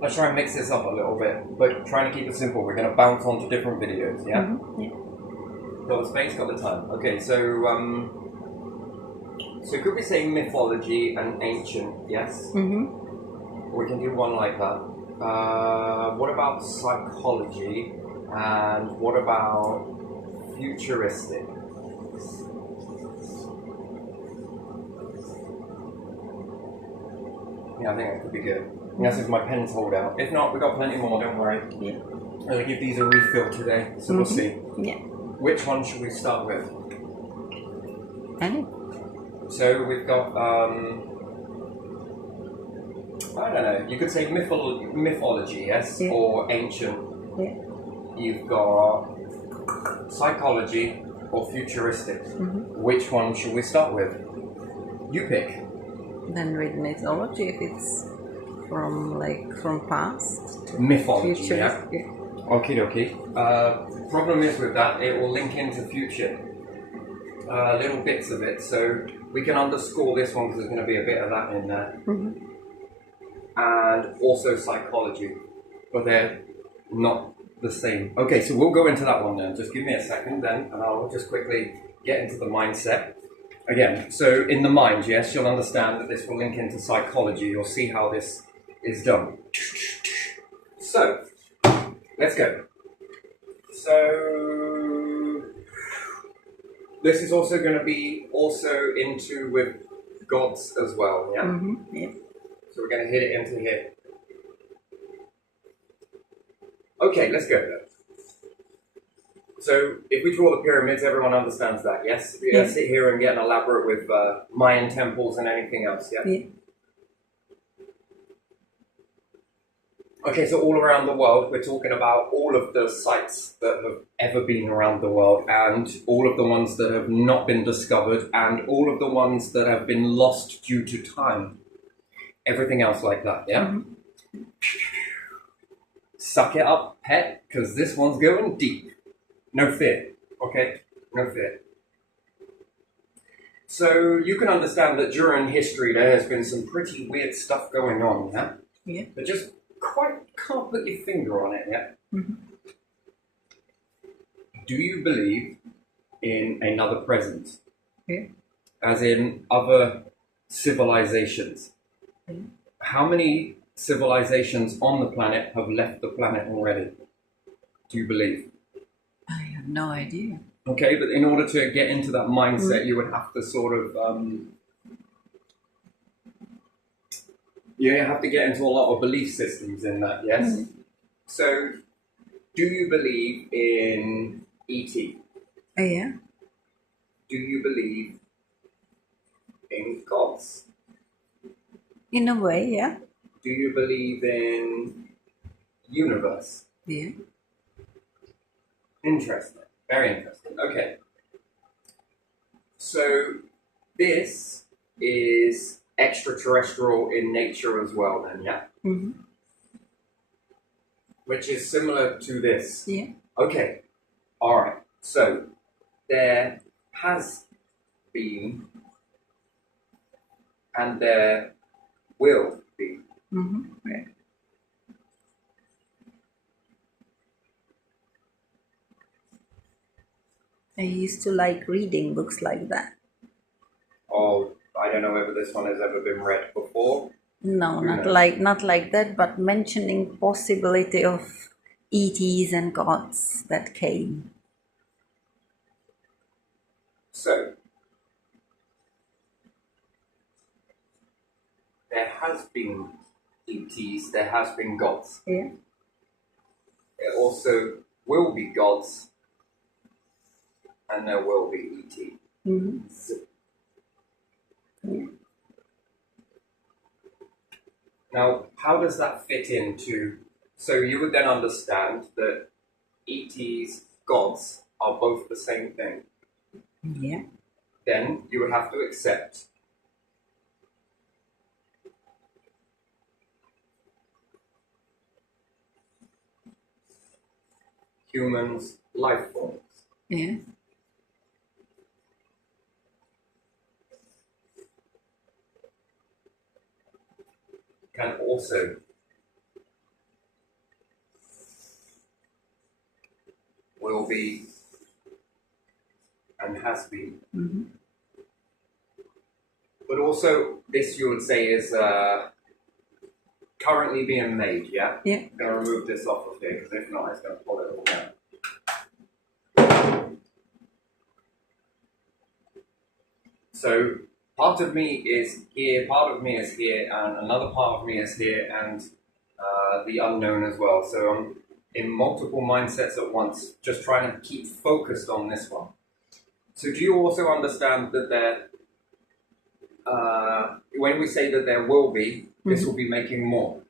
let's try and mix this up a little bit, but trying to keep it simple. We're going to bounce onto different videos, yeah? Yeah. Got the space, got the time. Okay, so could we say mythology and ancient? Yes. We can do one like that. What about psychology? And what about futuristic? Yeah, I think that could be good. Yes, if my pen's hold out. If not, we've got plenty more, don't worry. Yeah. I'm going to give these a refill today, so we'll see. Yeah. Which one should we start with? Any? So we've got, I don't know, you could say mythology, yes? Yeah. Or ancient. Yeah. You've got psychology or futuristic. Which one should we start with? You pick. Then read mythology if it's from past to Mythology, future. yeah? Okie dokie. Problem is with that, it will link into future. Little bits of it, so we can underscore this one because there's going to be a bit of that in there. And also psychology, but they're not the same. Okay, so we'll go into that one then. Just give me a second then, and I'll just quickly get into the mindset. Again, so in the mind, yes, you'll understand that this will link into psychology. You'll see how this is done. So, let's go. So, this is also going to be into with gods as well, yeah? Yeah. So we're going to hit it into here. Okay, let's go then. So if we draw the pyramids, everyone understands that, yes? We're going to sit here and get elaborate with Mayan temples and anything else, yeah? Yeah. Okay, so all around the world, we're talking about all of the sites that have ever been around the world, and all of the ones that have not been discovered, and all of the ones that have been lost due to time. Everything else like that, yeah? Suck it up, pet, because this one's going deep. No fear, okay? No fear. So you can understand that during history there has been some pretty weird stuff going on, yeah? Yeah. But just quite can't put your finger on it yet. Do you believe in another presence? Yeah. As in other civilizations? How many civilizations on the planet have left the planet already? Do you believe? I have no idea. Okay, but in order to get into that mindset, you would have to sort of you have to get into a lot of belief systems in that, yes? So, do you believe in E.T.? Oh, yeah. Do you believe in gods? In a way, yeah. Do you believe in universe? Yeah. Interesting. Very interesting. Okay. So, this is extraterrestrial in nature as well then, yeah? Which is similar to this. Yeah. Okay. Alright. So, there has been and there will be. Yeah. I used to like reading books like that. Oh, I don't know whether this one has ever been read before. No, not knows? like that, but mentioning possibility of ETs and gods that came. So, there has been ETs, there has been gods. Yeah. There also will be gods, and there will be ETs. Now, how does that fit into... So you would then understand that ETs, gods, are both the same thing. Yeah. Then you would have to accept humans, life forms. Yeah. Can also will be, and has been. Mm-hmm. But also, this you would say is currently being made, yeah? Yeah. I'm going to remove this off of here, because if not, it's going to pull it all down. So, part of me is here, part of me is here, and another part of me is here, and the unknown as well. So I'm in multiple mindsets at once, just trying to keep focused on this one. So do you also understand that when we say that there will be, this will be making more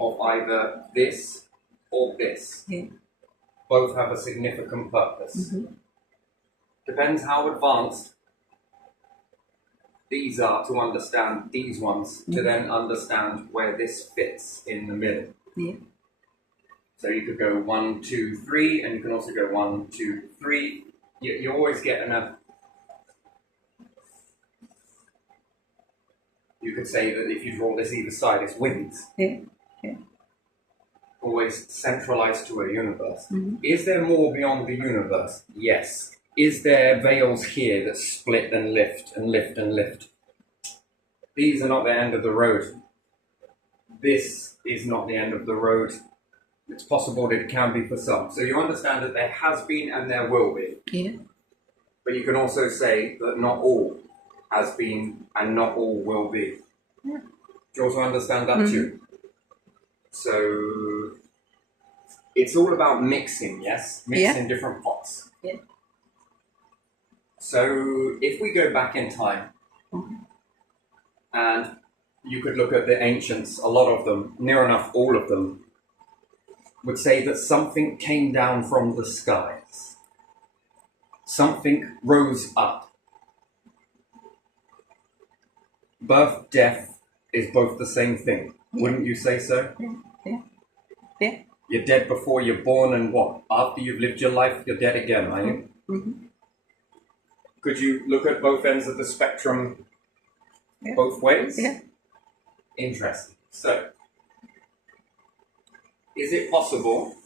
of either this or this. Yeah. Both have a significant purpose. Depends how advanced these are to understand these ones, to then understand where this fits in the middle. Yeah. So you could go 1, 2, 3, and you can also go 1, 2, 3. You always get enough. You could say that if you draw this either side, it's wings. Yeah. Yeah. Always centralized to a universe. Is there more beyond the universe? Yes. Is there veils here that split and lift and lift and lift? These are not the end of the road. This is not the end of the road. It's possible that it can be for some. So you understand that there has been and there will be. Yeah. But you can also say that not all has been and not all will be. Yeah. Do you also understand that too? So it's all about mixing, yes? Mixing different pots. Yeah. So if we go back in time, and you could look at the ancients, a lot of them, near enough all of them, would say that something came down from the skies. Something rose up. Birth, death is both the same thing. Wouldn't you say so? Yeah. Yeah. You're dead before you're born, and what? After you've lived your life, you're dead again, are you? Could you look at both ends of the spectrum both ways? Yeah. Interesting. So, is it possible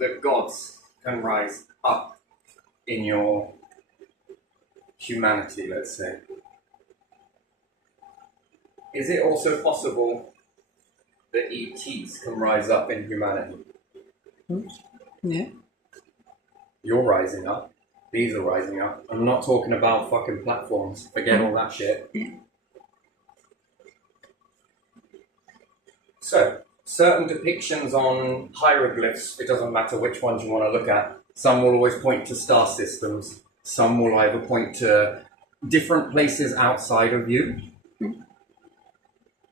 that gods can rise up in your humanity, let's say? Is it also possible that ETs can rise up in humanity? Yeah. You're rising up. These are rising up. I'm not talking about fucking platforms. Forget all that shit. So, certain depictions on hieroglyphs, it doesn't matter which ones you want to look at. Some will always point to star systems. Some will either point to different places outside of you,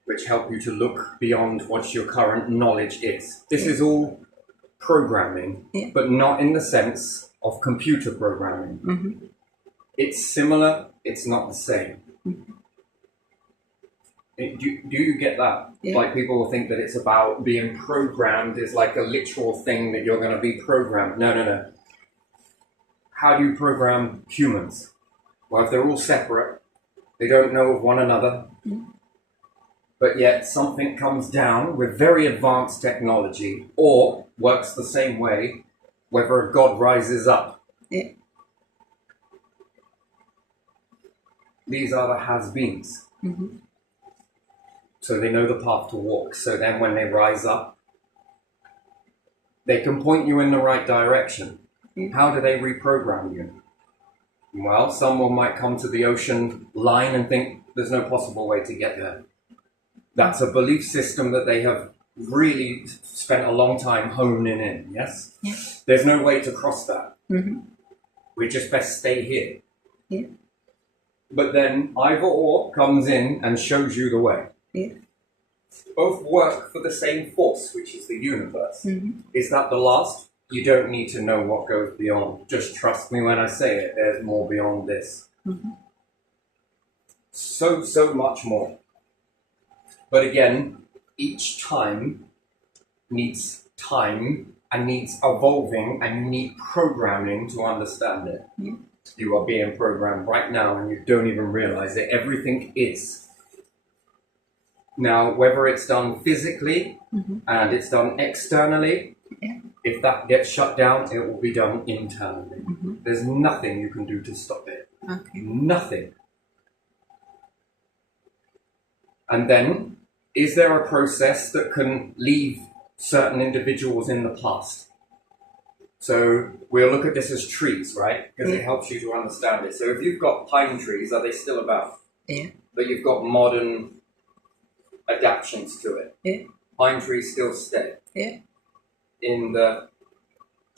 which help you to look beyond what your current knowledge is. This is all programming, but not in the sense of computer programming. It's similar, it's not the same. Do you get that? Yeah. Like, people will think that it's about being programmed, is like a literal thing that you're going to be programmed. No. How do you program humans? Well, if they're all separate, they don't know of one another, but yet something comes down with very advanced technology, or works the same way, whether a god rises up. Yeah. These are the has-beens. So they know the path to walk. So then when they rise up, they can point you in the right direction. How do they reprogram you? Well, someone might come to the ocean line and think there's no possible way to get there. That's a belief system that they have really spent a long time honing in, yes? Yeah. There's no way to cross that. We just best stay here. Yeah. But then either or comes in and shows you the way. Yeah. Both work for the same force, which is the universe. Is that the last? You don't need to know what goes beyond. Just trust me when I say it. There's more beyond this. So much more. But again, each time needs time and needs evolving, and you need programming to understand it. You are being programmed right now and you don't even realize it. Everything is. Now, whether it's done physically and it's done externally, If that gets shut down, it will be done internally. There's nothing you can do to stop it. Okay. Nothing. And then, is there a process that can leave certain individuals in the past? So we'll look at this as trees, right? Because it helps you to understand it. So if you've got pine trees, are they still about? Yeah. But you've got modern adaptations to it. Yeah. Pine trees still stay Yeah. in the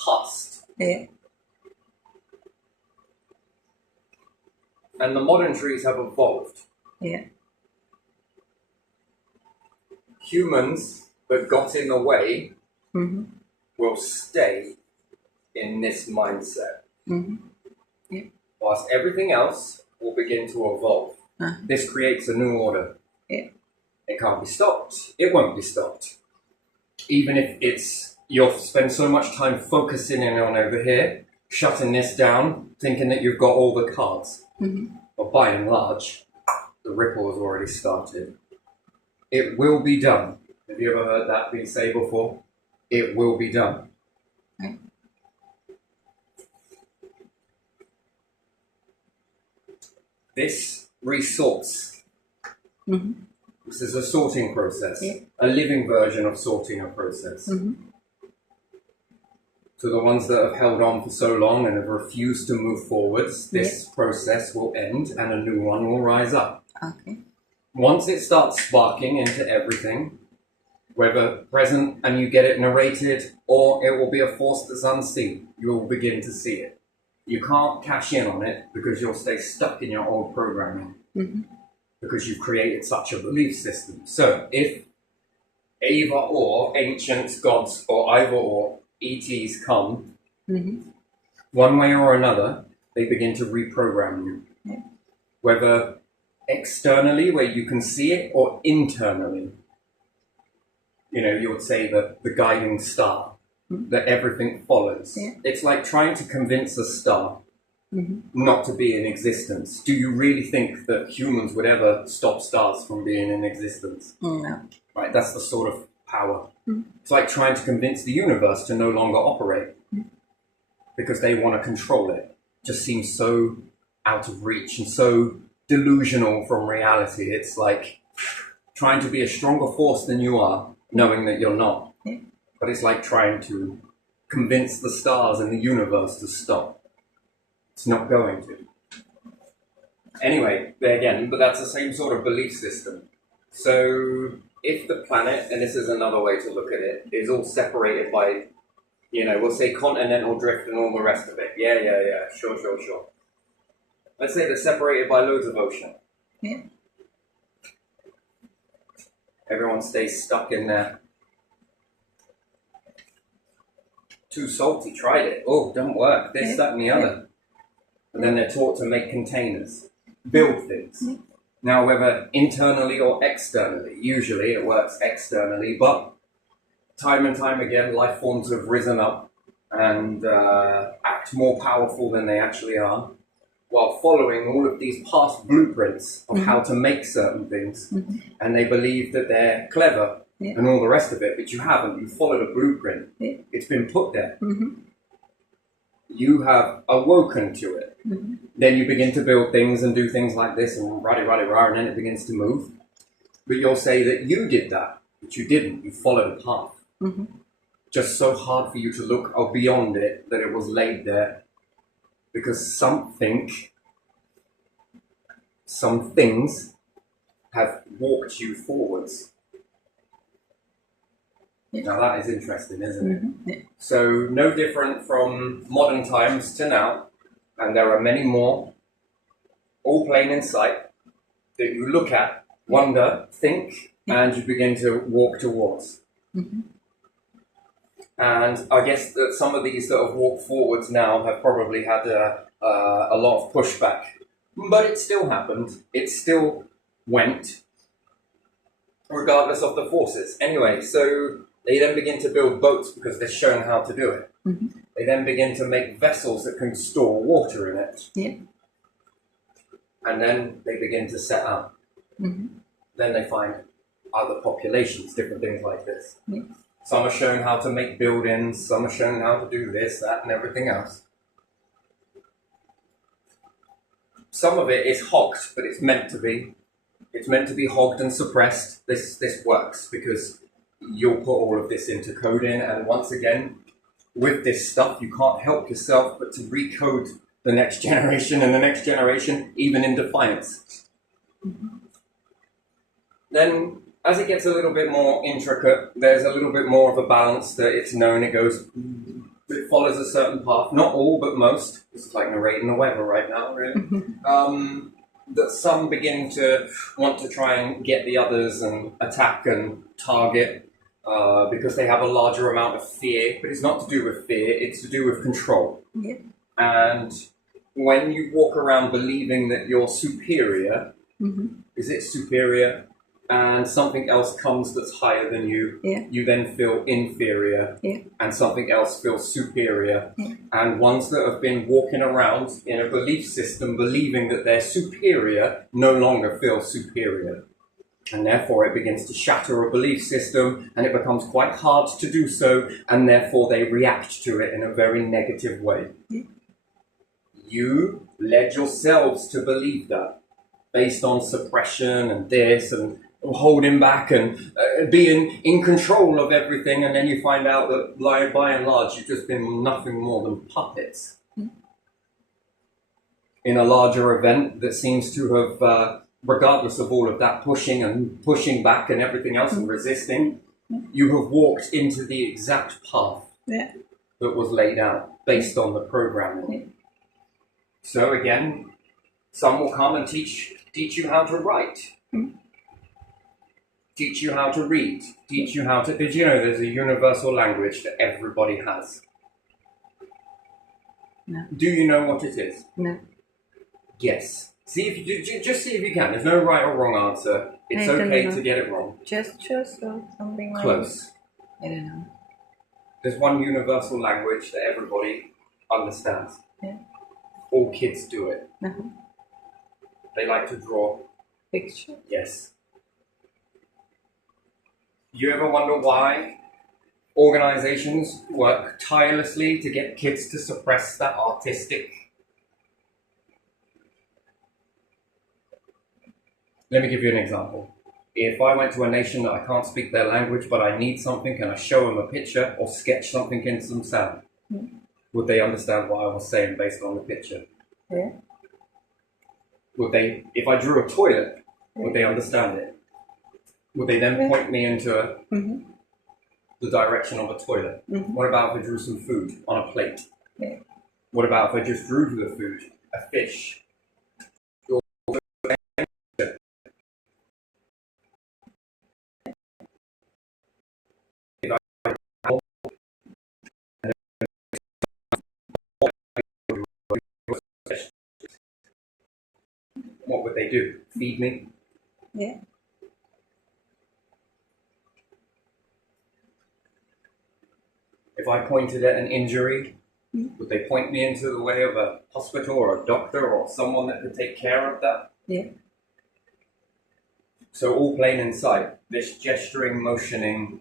past. Yeah. And the modern trees have evolved. Yeah. Humans that got in the way Mm-hmm. will stay in this mindset. Mm-hmm. Yeah. Whilst everything else will begin to evolve. Uh-huh. This creates a new order. Yeah. It can't be stopped. It won't be stopped. Even if you'll spend so much time focusing in on over here, shutting this down, thinking that you've got all the cards. Mm-hmm. But by and large, the ripple has already started. It will be done. Have you ever heard that being said before? It will be done. Okay. This resorts. Mm-hmm. This is a sorting process, Yeah. a living version of sorting a process. Mm-hmm. To the ones that have held on for so long and have refused to move forwards, this process will end and a new one will rise up. Okay. Once it starts sparking into everything, whether present and you get it narrated, or it will be a force that's unseen, you will begin to see it. You can't cash in on it because you'll stay stuck in your old programming. Mm-hmm. Because you've created such a belief system. So if either or ancient gods or either or ETs come, Mm-hmm. one way or another, they begin to reprogram you. Yeah. Whether externally, where you can see it, or internally. You know, you would say that the guiding star, that everything follows. Yeah. It's like trying to convince a star Mm-hmm. not to be in existence. Do you really think that humans would ever stop stars from being in existence? No. Right, that's the sort of power. Mm. It's like trying to convince the universe to no longer operate because they want to control it. Just seems so out of reach and so delusional from reality. It's like trying to be a stronger force than you are, knowing that you're not. Yeah. But it's like trying to convince the stars and the universe to stop. It's not going to. Anyway, there again, but that's the same sort of belief system. So if the planet, and this is another way to look at it, is all separated by, you know, we'll say continental drift and all the rest of it. Yeah, sure. Let's say they're separated by loads of ocean. Yeah. Everyone stays stuck in there. Too salty, tried it. Oh, don't work. This, that, and the other. And then they're taught to make containers, build things. Now, whether internally or externally, usually it works externally, but time and time again, life forms have risen up and act more powerful than they actually are, while following all of these past blueprints of how to make certain things. And they believe that they're clever and all the rest of it, but you haven't. You followed a blueprint. Yeah. It's been put there. Mm-hmm. You have awoken to it. Mm-hmm. Then you begin to build things and do things like this and rah, and then it begins to move. But you'll say that you did that, but you didn't. You followed a path. Mm-hmm. Just so hard for you to look beyond it that it was laid there. Because some things have walked you forwards. Yeah. Now that is interesting, isn't it? Mm-hmm. Yeah. So no different from modern times to now, and there are many more, all plain in sight, that you look at, wonder, think, and you begin to walk towards. Mm-hmm. And I guess that some of these that have walked forwards now have probably had a lot of pushback, but it still happened. It still went, regardless of the forces. Anyway, so they then begin to build boats because they're shown how to do it. Mm-hmm. They then begin to make vessels that can store water in it. Yeah. And then they begin to set out. Mm-hmm. Then they find other populations, different things like this. Yeah. Some are shown how to make buildings, some are shown how to do this, that, and everything else. Some of it is hogged, but it's meant to be. It's meant to be hogged and suppressed. This works because you'll put all of this into coding, and once again, with this stuff, you can't help yourself but to recode the next generation and the next generation, even in defiance. Then, as it gets a little bit more intricate, there's a little bit more of a balance that it's known. It follows a certain path. Not all, but most. It's like narrating the weather right now, really. That some begin to want to try and get the others and attack and target because they have a larger amount of fear. But it's not to do with fear, it's to do with control. Yeah. And when you walk around believing that you're superior, is it superior? And something else comes that's higher than you, you then feel inferior, and something else feels superior. And ones that have been walking around in a belief system believing that they're superior no longer feel superior. And therefore it begins to shatter a belief system, and it becomes quite hard to do so, and therefore they react to it in a very negative way. You led yourselves to believe that, based on suppression and this and holding back and being in control of everything, and then you find out that by and large you've just been nothing more than puppets in a larger event that seems to have, regardless of all of that pushing back and everything else and resisting, you have walked into the exact path that was laid out based on the programming. So again, some will come and teach you how to write. Teach you how to read, teach you how to... Did you know there's a universal language that everybody has? No. Do you know what it is? No. Guess. See if you just see if you can. There's no right or wrong answer. It's okay to get it wrong. Gestures or something like Close. I don't know. There's one universal language that everybody understands. Yeah. All kids do it. They like to draw. Picture? Yes. You ever wonder why organizations work tirelessly to get kids to suppress that artistic? Let me give you an example. If I went to a nation that I can't speak their language, but I need something, and I show them a picture or sketch something into some sound, would they understand what I was saying based on the picture? Yeah. Would they, if I drew a toilet, would they understand it? Would they then point me into the direction of a toilet? What about if I drew some food on a plate? What about if I just drew the food, a fish? What would they do? Feed me? Yeah. If I pointed at an injury, would they point me into the way of a hospital or a doctor or someone that could take care of that? Yeah. So all plain in sight, this gesturing, motioning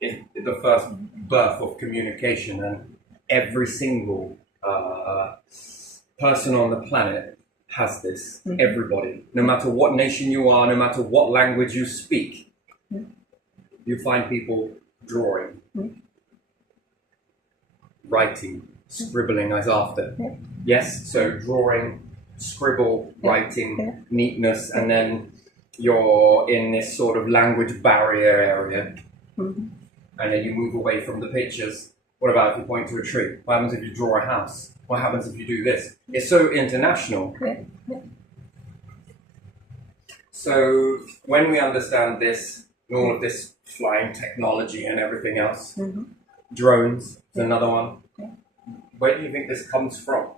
is the first birth of communication, and every single person on the planet has this. Everybody. No matter what nation you are, no matter what language you speak, you find people drawing. Writing, scribbling as after. Yes, so drawing, scribble, writing, neatness, and then you're in this sort of language barrier area, and then you move away from the pictures. What about if you point to a tree? What happens if you draw a house? What happens if you do this? It's so international. So when we understand this, and all of this flying technology and everything else, drones is another one. Where do you think this comes from?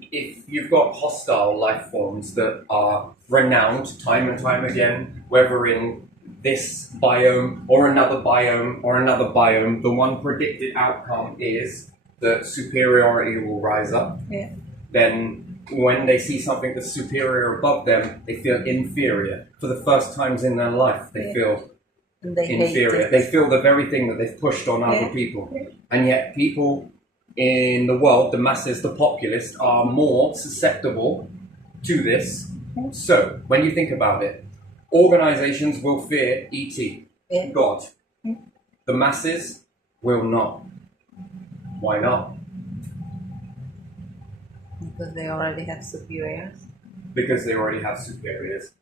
If you've got hostile life forms that are renowned time and time again, whether in this biome or another biome or another biome, the one predicted outcome is that superiority will rise up. Then when they see something that's superior above them, they feel inferior. For the first times in their life, they feel And they hate inferior. it. They feel the very thing that they've pushed on other Yeah. people. And yet people in the world, the masses, the populace, are more susceptible to this. So, when you think about it, organizations will fear ET, Yeah. God. The masses will not. Why not? Because they already have superiors. Because they already have superiors.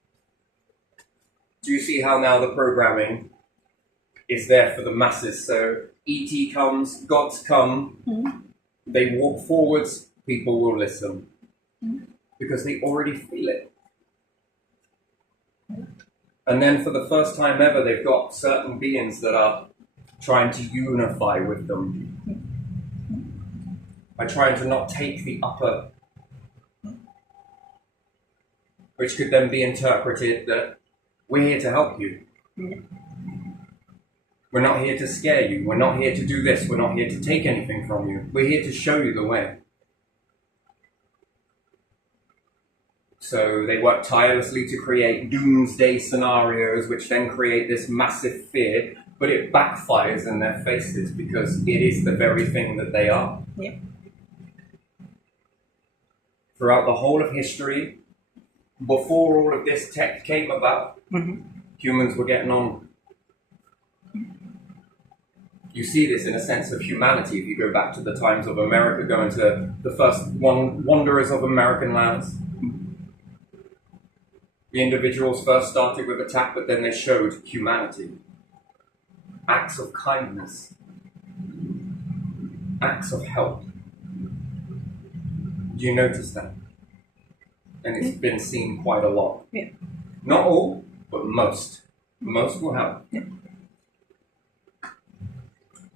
Do you see how now the programming is there for the masses? So ET comes, gods come, they walk forwards, people will listen. Because they already feel it. And then for the first time ever, they've got certain beings that are trying to unify with them. By trying to not take the upper, which could then be interpreted that we're here to help you. We're not here to scare you. We're not here to do this. We're not here to take anything from you. We're here to show you the way. So they work tirelessly to create doomsday scenarios, which then create this massive fear, but it backfires in their faces because it is the very thing that they are. Yeah. Throughout the whole of history, before all of this tech came about, humans were getting on. You see this in a sense of humanity if you go back to the times of America, going to the first wanderers of American lands. The individuals first started with attack, but then they showed humanity. Acts of kindness. Acts of help. Do you notice that? And it's been seen quite a lot. Yeah. Not all, but most. Most will help. Yeah.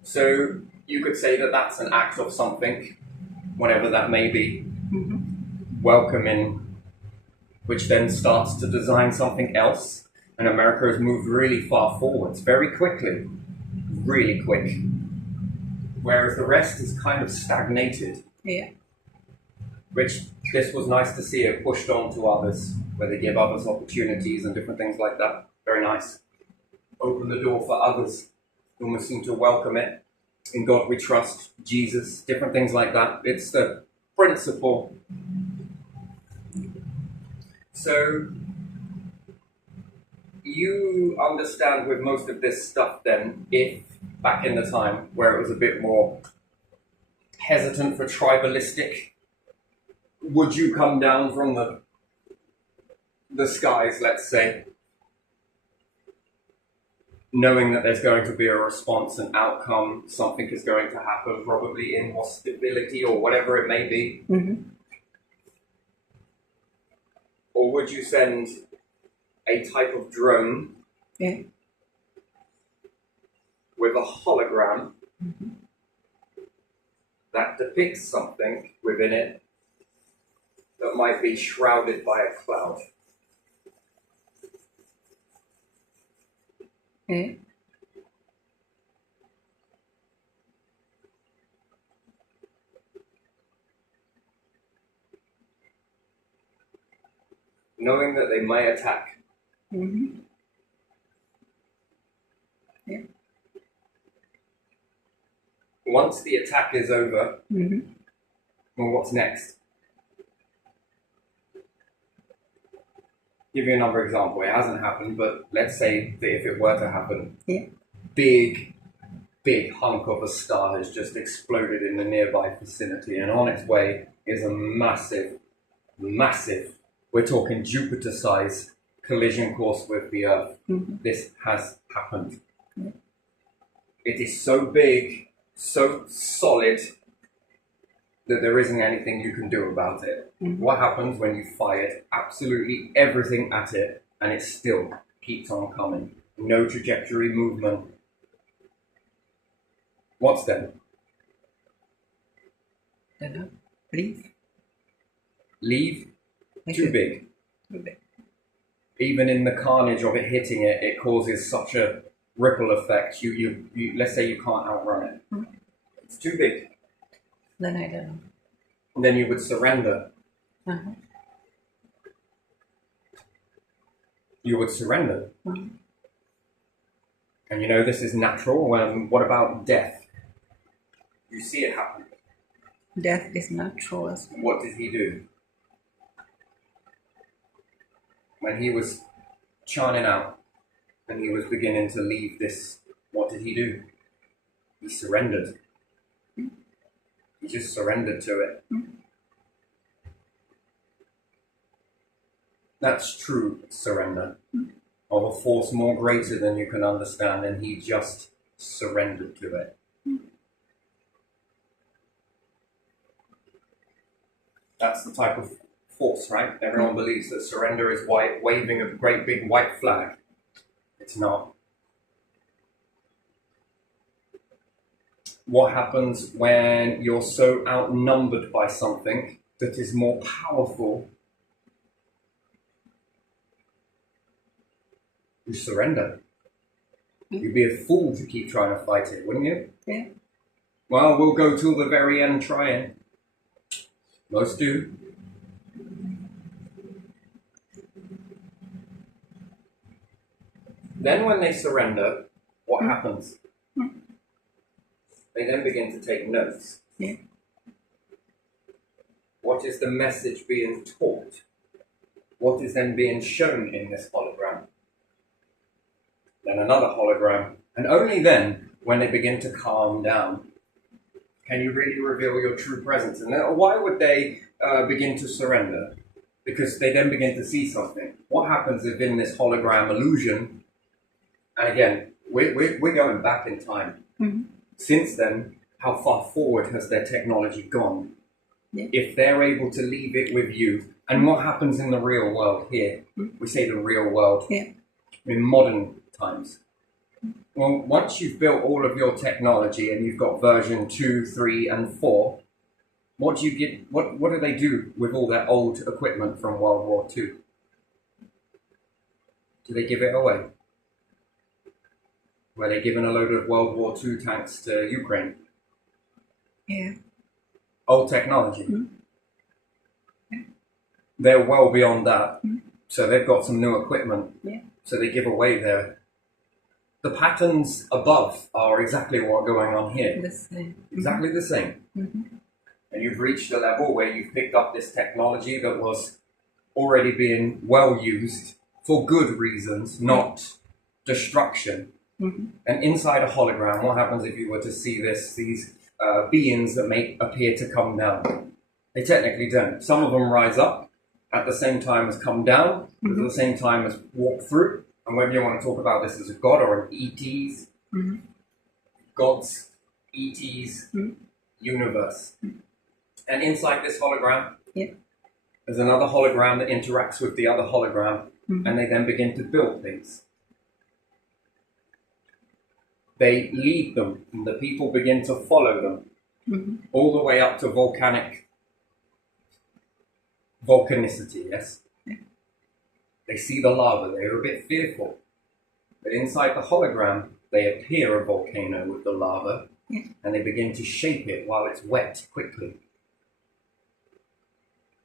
So you could say that that's an act of something, whatever that may be. Welcoming, which then starts to design something else. And America has moved really far forwards, very quickly. Really quick. Whereas the rest is kind of stagnated. Yeah. Which this was nice to see it pushed on to others, where they give others opportunities and different things like that. Very nice. Open the door for others. Almost seem to welcome it. In God we trust, Jesus, different things like that. It's the principle. So you understand with most of this stuff then, if back in the time where it was a bit more hesitant for tribalistic, would you come down from the skies, let's say, knowing that there's going to be a response, an outcome, something is going to happen, probably in hostility or whatever it may be? Or would you send a type of drone with a hologram that depicts something within it that might be shrouded by a cloud? Yeah. Knowing that they may attack. Yeah. Once the attack is over, well, what's next? Give you another example. It hasn't happened, but let's say that if it were to happen, big hunk of a star has just exploded in the nearby vicinity, and on its way is a massive, we're talking Jupiter-sized collision course with the Earth. This has happened. It is so big, so solid, that there isn't anything you can do about it. What happens when you fired absolutely everything at it and it still keeps on coming? No trajectory, movement. What's then? Don't know. Leave. Leave? Okay. Too big. Too big. Even in the carnage of it hitting it, it causes such a ripple effect. You let's say you can't outrun it. It's too big. Then I don't know. And then you would surrender. You would surrender. And you know this is natural. What about death? You see it happen. Death is natural as well. What did he do? When he was churning out and he was beginning to leave this, what did he do? He surrendered. He just surrendered to it. That's true surrender of a force more greater than you can understand, and he just surrendered to it. That's the type of force, right? Everyone believes that surrender is waving a great big white flag. It's not. What happens when you're so outnumbered by something that is more powerful? You surrender. You'd be a fool to keep trying to fight it, wouldn't you? Yeah. Well, we'll go till the very end trying. Most do. Then when they surrender, what happens? They then begin to take notes. Yeah. What is the message being taught? What is then being shown in this hologram? Then another hologram. And only then, when they begin to calm down, can you really reveal your true presence. And then, why would they begin to surrender? Because they then begin to see something. What happens if in this hologram illusion, and again, we're going back in time. Mm-hmm. Since then, how far forward has their technology gone? Yeah. If they're able to leave it with you, and what happens in the real world here? We say the real world. Yeah. In modern times. Well, once you've built all of your technology and you've got version 2, 3, and 4, what do you get? What do they do with all that old equipment from World War II? Do they give it away? Were they giving a load of World War II tanks to Ukraine? Yeah. Old technology. Mm-hmm. They're well beyond that. Mm-hmm. So they've got some new equipment. Yeah. So they give away the patterns above are exactly what are going on here. The same. Exactly the same. Mm-hmm. And you've reached a level where you've picked up this technology that was already being well used for good reasons, not destruction. Mm-hmm. And inside a hologram, what happens if you were to see these beings that may appear to come down? They technically don't. Some of them rise up at the same time as come down, at the same time as walk through. And whether you want to talk about this as a god or an ETs, gods, ETs, universe. And inside this hologram, there's another hologram that interacts with the other hologram, and they then begin to build things. They lead them, and the people begin to follow them, all the way up to volcanicity, yes? They see the lava, they're a bit fearful. But inside the hologram, they appear a volcano with the lava, and they begin to shape it while it's wet quickly.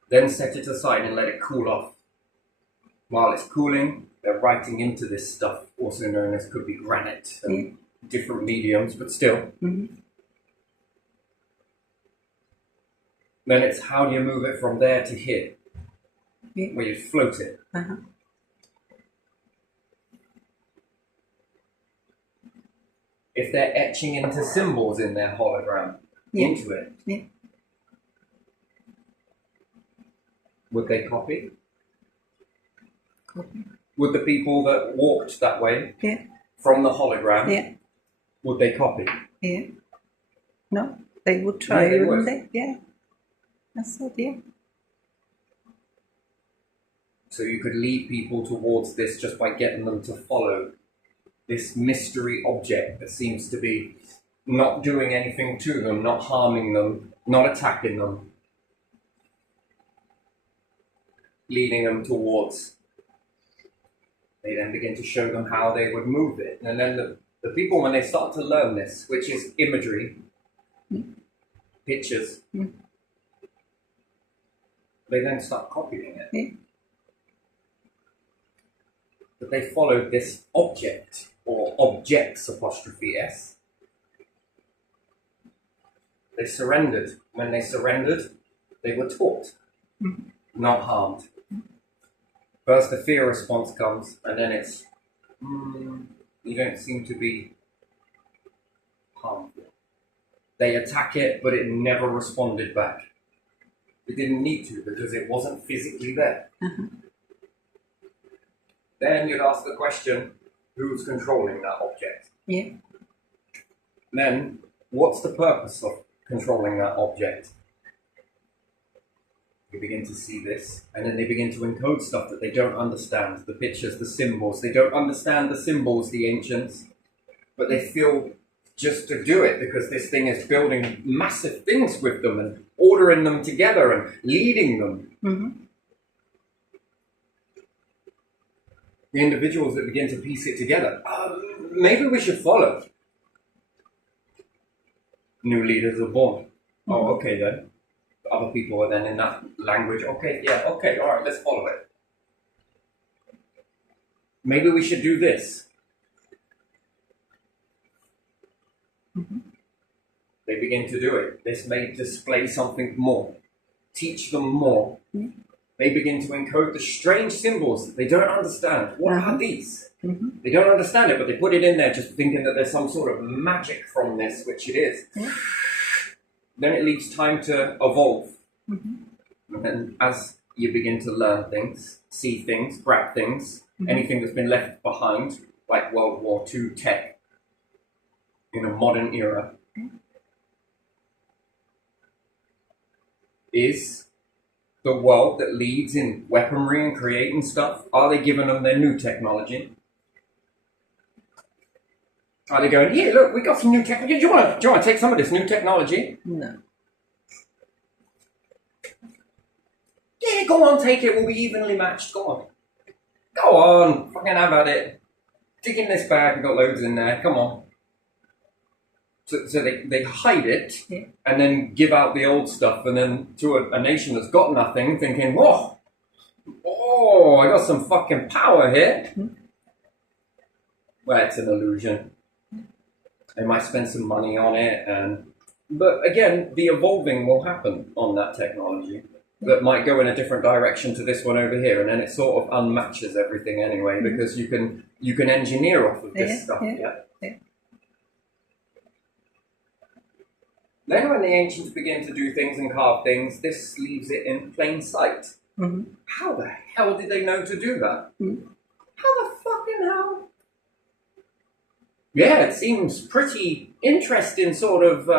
Then set it aside and let it cool off. While it's cooling, they're writing into this stuff, also known as could be granite and different mediums, but still. Then it's how do you move it from there to here, where you float it. If they're etching into symbols in their hologram, into it, would they copy? Would the people that walked that way from the hologram, would they copy? No, they would try, they wouldn't would. they? Yeah. That's it, So you could lead people towards this just by getting them to follow this mystery object that seems to be not doing anything to them, not harming them, not attacking them, leading them towards. They then begin to show them how they would move it. And then the people, when they start to learn this, which is imagery, pictures, they then start copying it. But they followed this object or objects apostrophe S. They surrendered. When they surrendered, they were taught, not harmed. First the fear response comes, and then it's, you don't seem to be harmful. They attack it, but it never responded back. It didn't need to because it wasn't physically there. Then you'd ask the question, who's controlling that object? Yeah. Then, what's the purpose of controlling that object? You begin to see this, and then they begin to encode stuff that they don't understand. The pictures, the symbols. They don't understand the symbols, the ancients, but they feel just to do it because this thing is building massive things with them and ordering them together and leading them. The individuals that begin to piece it together. Maybe we should follow. New leaders are born. Oh, okay then. Other people are then in that language. Okay, yeah, okay, all right, let's follow it. Maybe we should do this. They begin to do it. This may display something more. Teach them more. They begin to encode the strange symbols that they don't understand. What are these? They don't understand it, but they put it in there just thinking that there's some sort of magic from this, which it is. Then it leaves time to evolve. And as you begin to learn things, see things, grab things, anything that's been left behind, like World War II tech, in a modern era, is the world that leads in weaponry and creating stuff. Are they giving them their new technology? Are they going, here, look, we got some new technology. Do you want to take some of this new technology? No. Yeah, go on, take it. We'll be evenly matched. Go on. Go on. Fucking have at it. Dig in this bag. We've got loads in there. Come on. So they hide it and then give out the old stuff, and then to a nation that's got nothing, thinking, whoa, oh, I got some fucking power here. Well, it's an illusion. They might spend some money on it, but again, the evolving will happen on that technology. That might go in a different direction to this one over here, and then it sort of unmatches everything anyway, because you can engineer off of this stuff. Then when the ancients begin to do things and carve things, this leaves it in plain sight. How the hell did they know to do that? How the fucking hell? Yeah, it seems pretty interesting sort of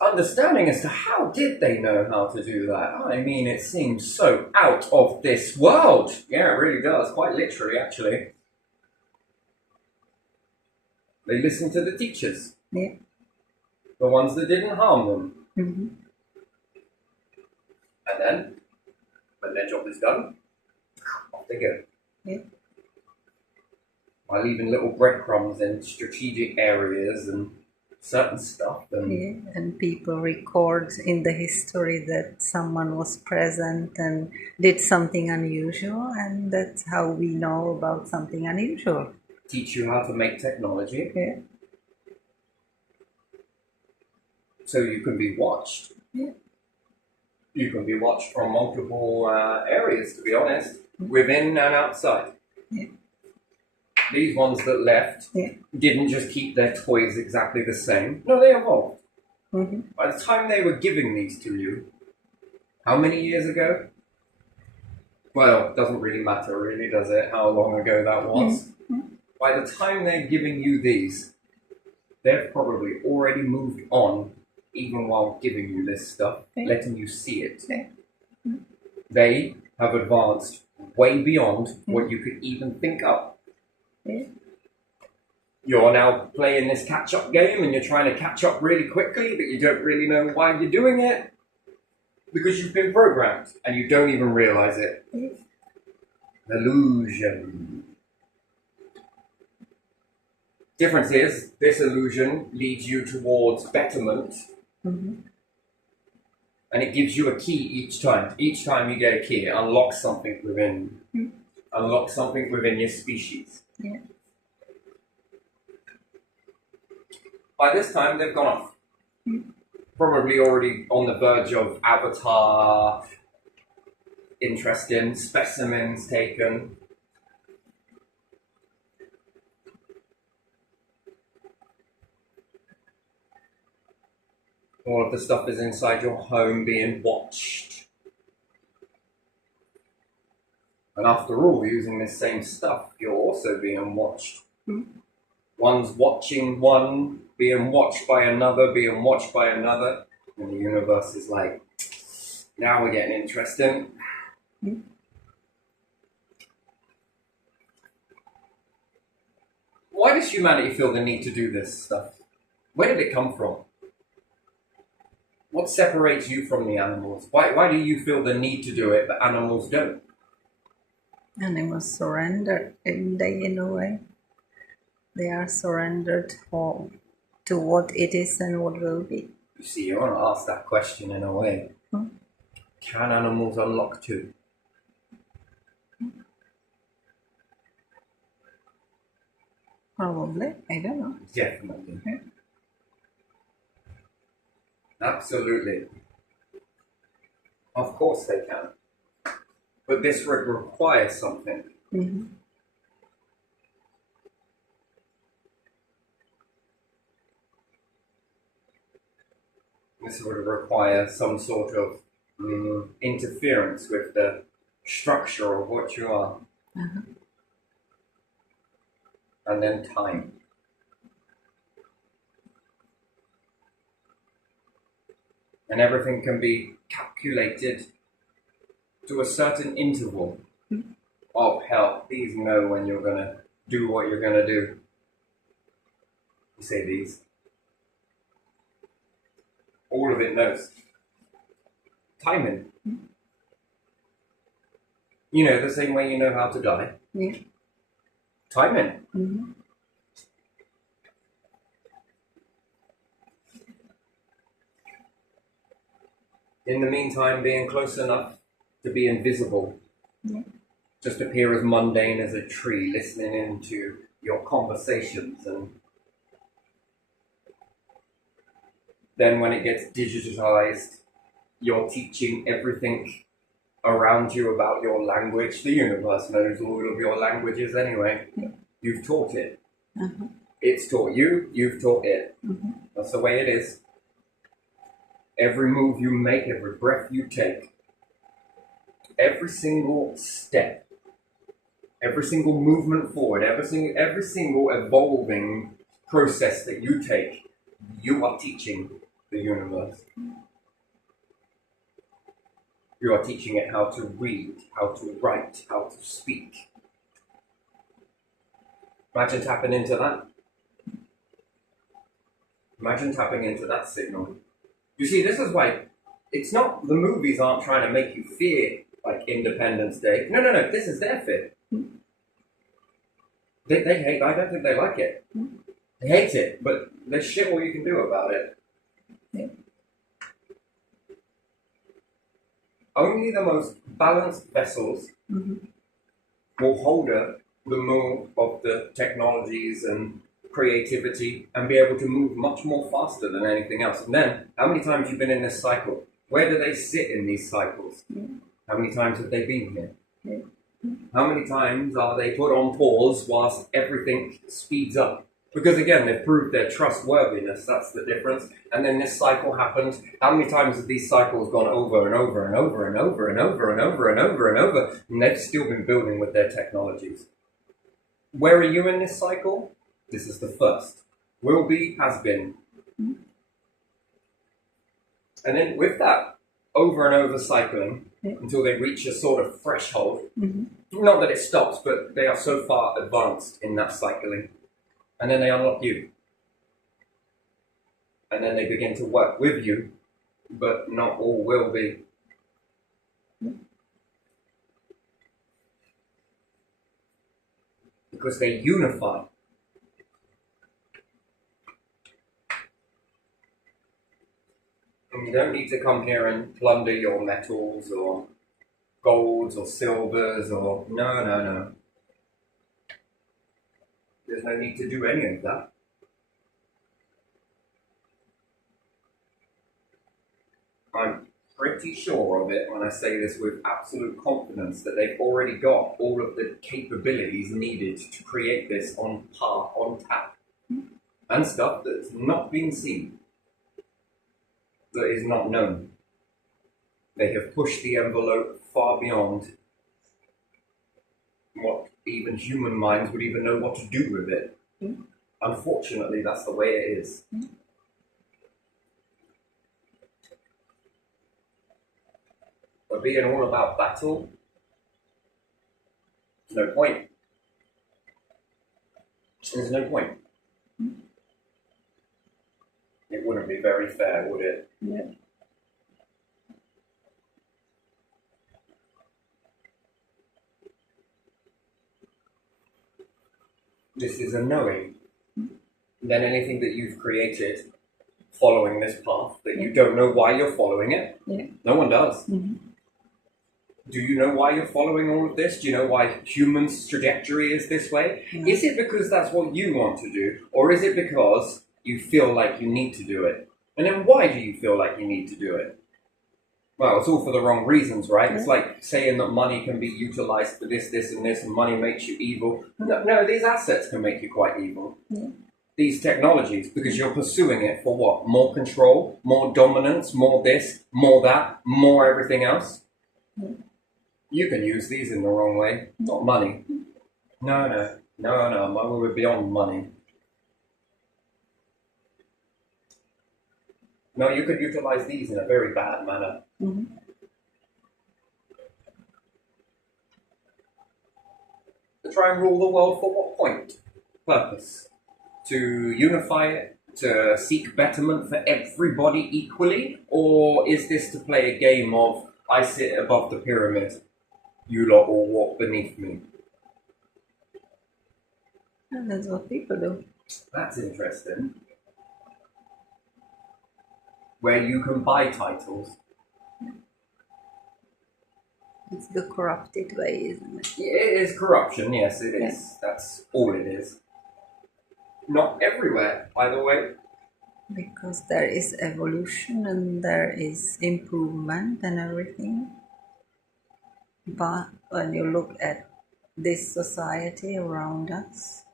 understanding as to how did they know how to do that. I mean, it seems so out of this world. Yeah, it really does. Quite literally, actually. They listened to the teachers. Yeah. The ones that didn't harm them. And then, when their job is done, off they go. Yeah. By leaving little breadcrumbs in strategic areas and certain stuff. And people record in the history that someone was present and did something unusual, and that's how we know about something unusual. Teach you how to make technology. Yeah. So you can be watched. Yeah. You can be watched from multiple areas, to be honest, within and outside. Yeah. These ones that left didn't just keep their toys exactly the same. No, they evolved. By the time they were giving these to you, how many years ago? Well, it doesn't really matter, really, does it, how long ago that was? By the time they're giving you these, they've probably already moved on, even while giving you this stuff, letting you see it. They have advanced way beyond what you could even think of. You're now playing this catch-up game and you're trying to catch up really quickly, but you don't really know why you're doing it because you've been programmed and you don't even realize it. Illusion. Difference is, this illusion leads you towards betterment, and it gives you a key each time. Each time you get a key, it unlocks something within, unlocks something within your species. By this time, they've gone off. Probably already on the verge of avatar, interesting specimens taken. All of the stuff is inside your home being watched. And after all, using this same stuff, you're also being watched. One's watching one, being watched by another, being watched by another. And the universe is like, now we're getting interesting. Why does humanity feel the need to do this stuff? Where did it come from? What separates you from the animals? Why do you feel the need to do it, but animals don't? Animals surrender in a way. They are surrendered to what it is and what will be. You see, you want to ask that question in a way. Can animals unlock too? Probably. I don't know. Definitely. Absolutely. Of course they can. But this would require something. This would require some sort of interference with the structure of what you are. And then time. And everything can be calculated to a certain interval. Oh hell, these know when you're going to do what you're going to do. You say these. All of it knows. Timing. You know, the same way you know how to die. Yeah. Timing. In the meantime, being close enough to be invisible. Just appear as mundane as a tree, listening into your conversations, and then when it gets digitized, you're teaching everything around you about your language. The universe knows all of your languages anyway. You've taught it. It's taught you, you've taught it. That's the way it is. Every move you make, every breath you take, every single step, every single movement forward, every single evolving process that you take, you are teaching the universe. You are teaching it how to read, how to write, how to speak. Imagine tapping into that. Imagine tapping into that signal. You see, this is why it's not, the movies aren't trying to make you fear like Independence Day. No, this is their fear. They hate, I don't think they like it. They hate it, but there's shit all you can do about it. Only the most balanced vessels will hold the move of the technologies and creativity and be able to move much more faster than anything else. And then, how many times have you been in this cycle? Where do they sit in these cycles? How many times have they been here? How many times are they put on pause whilst everything speeds up? Because again, they've proved their trustworthiness, that's the difference. And then this cycle happens. How many times have these cycles gone over and over and over and over and over and over and over and over, and they've still been building with their technologies? Where are you in this cycle? This is the first. Will be, has been. And then with that over and over cycling until they reach a sort of threshold, not that it stops, but they are so far advanced in that cycling. And then they unlock you. And then they begin to work with you, but not all will be. Because they unify. And you don't need to come here and plunder your metals or golds or silvers or... No. There's no need to do any of that. I'm pretty sure of it when I say this with absolute confidence that they've already got all of the capabilities needed to create this on tap, and stuff that's not been seen, that is not known. They have pushed the envelope far beyond what even human minds would even know what to do with it. Unfortunately, that's the way it is. But being all about battle, there's no point. There's no point. It wouldn't be very fair, would it? Yeah. This is a knowing. Then anything that you've created following this path, that you don't know why you're following it, no one does. Do you know why you're following all of this? Do you know why humans' trajectory is this way? Is it because that's what you want to do? Or is it because you feel like you need to do it? And then why do you feel like you need to do it? Well, it's all for the wrong reasons, right? It's like saying that money can be utilized for this, this, and this, and money makes you evil. No, these assets can make you quite evil. These technologies, because you're pursuing it for what? More control, more dominance, more this, more that, more everything else. You can use these in the wrong way, not money. No, we're beyond money. No, you could utilize these in a very bad manner. To try and rule the world for what point? Purpose. To unify it, to seek betterment for everybody equally? Or is this to play a game of, I sit above the pyramid, you lot all walk beneath me? And that's what people do. That's interesting. Where you can buy titles. It's the corrupted way, isn't it? It is corruption, yes, it is. That's all it is. Not everywhere, by the way. Because there is evolution and there is improvement and everything. But when you look at this society around us,